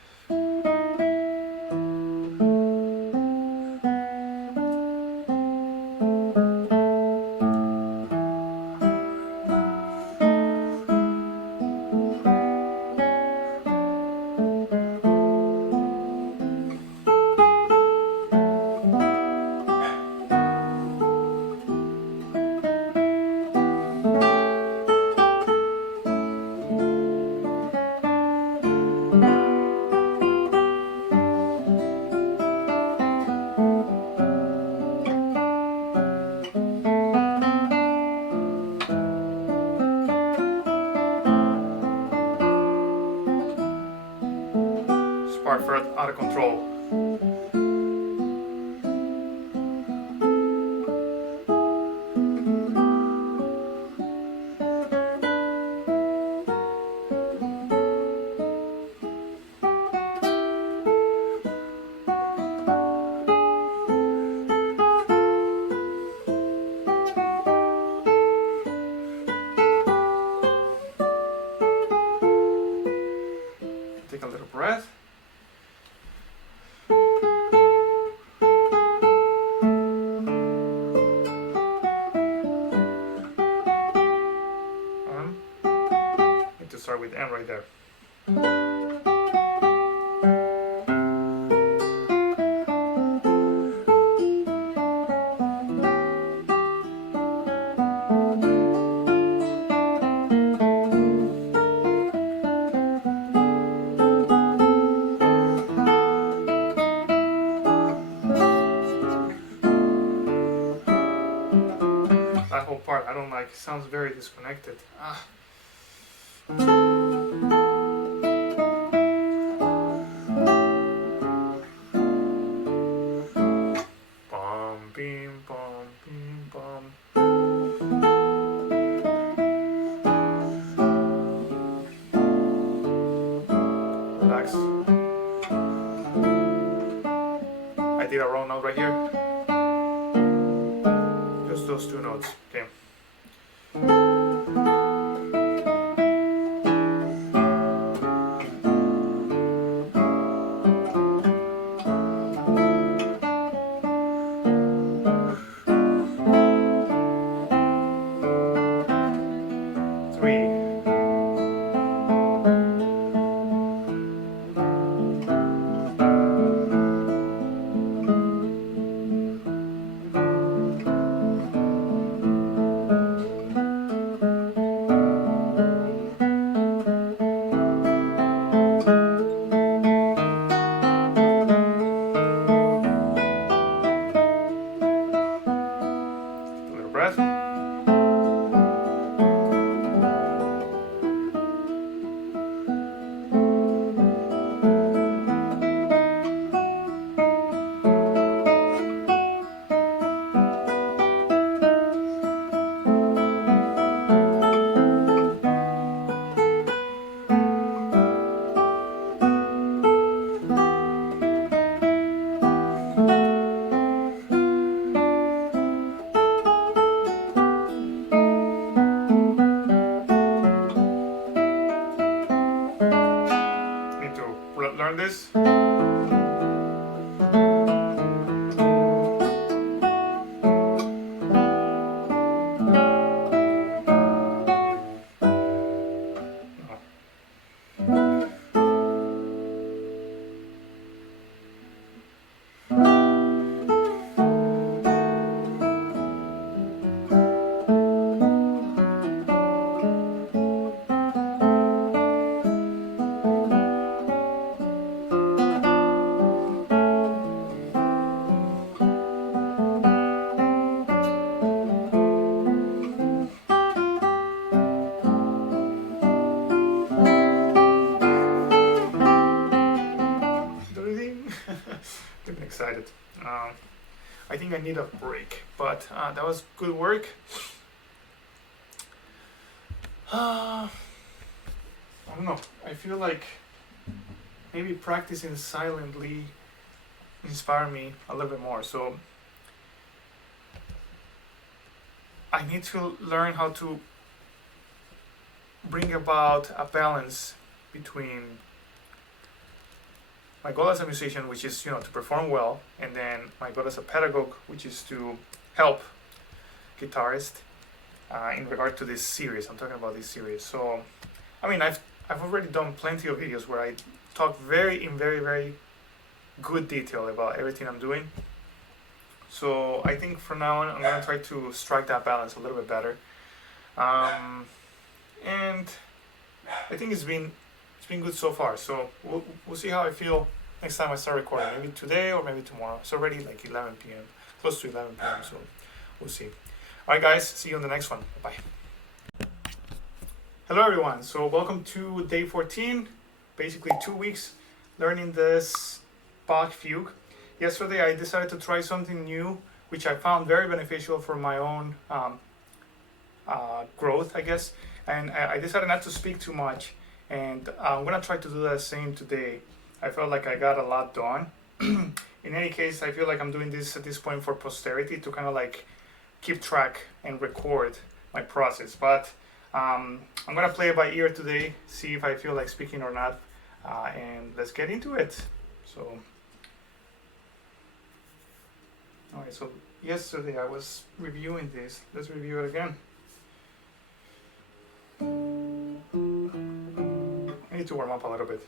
Spark for out of control. Take a little breath. Need to start with M right there. That whole part I don't like. It sounds very disconnected. Bum, bim, bum, bim, bum. Relax. I did a wrong note right here. Just those two notes. Okay. I think I need a break, but that was good work. I don't know. I feel like maybe practicing silently inspire me a little bit more. So I need to learn how to bring about a balance between my goal as a musician, which is, you know, to perform well, and then my goal as a pedagogue, which is to help guitarists in regard to this series. I'm talking about this series. So, I mean, I've already done plenty of videos where I talk in very good detail about everything I'm doing. So I think from now on, I'm gonna try to strike that balance a little bit better. And I think it's been good so far. So we'll see how I feel next time I start recording. Maybe today or maybe tomorrow. It's already like 11 p.m. Close to 11 p.m. So we'll see. All right, guys. See you on the next one. Bye. Hello, everyone. So welcome to day 14. Basically 2 weeks learning this Bach Fugue. Yesterday I decided to try something new, which I found very beneficial for my own growth, I guess. And I decided not to speak too much, and I'm gonna try to do the same today. I felt like I got a lot done. In any case, I feel like I'm doing this at this point for posterity, to kind of like keep track and record my process. But I'm gonna play it by ear today, see if I feel like speaking or not, and let's get into it. So, alright, so yesterday I was reviewing this. Let's review it again. I need to warm up a little bit.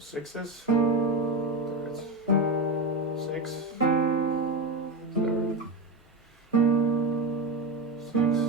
Sixes, thirds, 6, third, 6, thirds.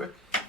Good.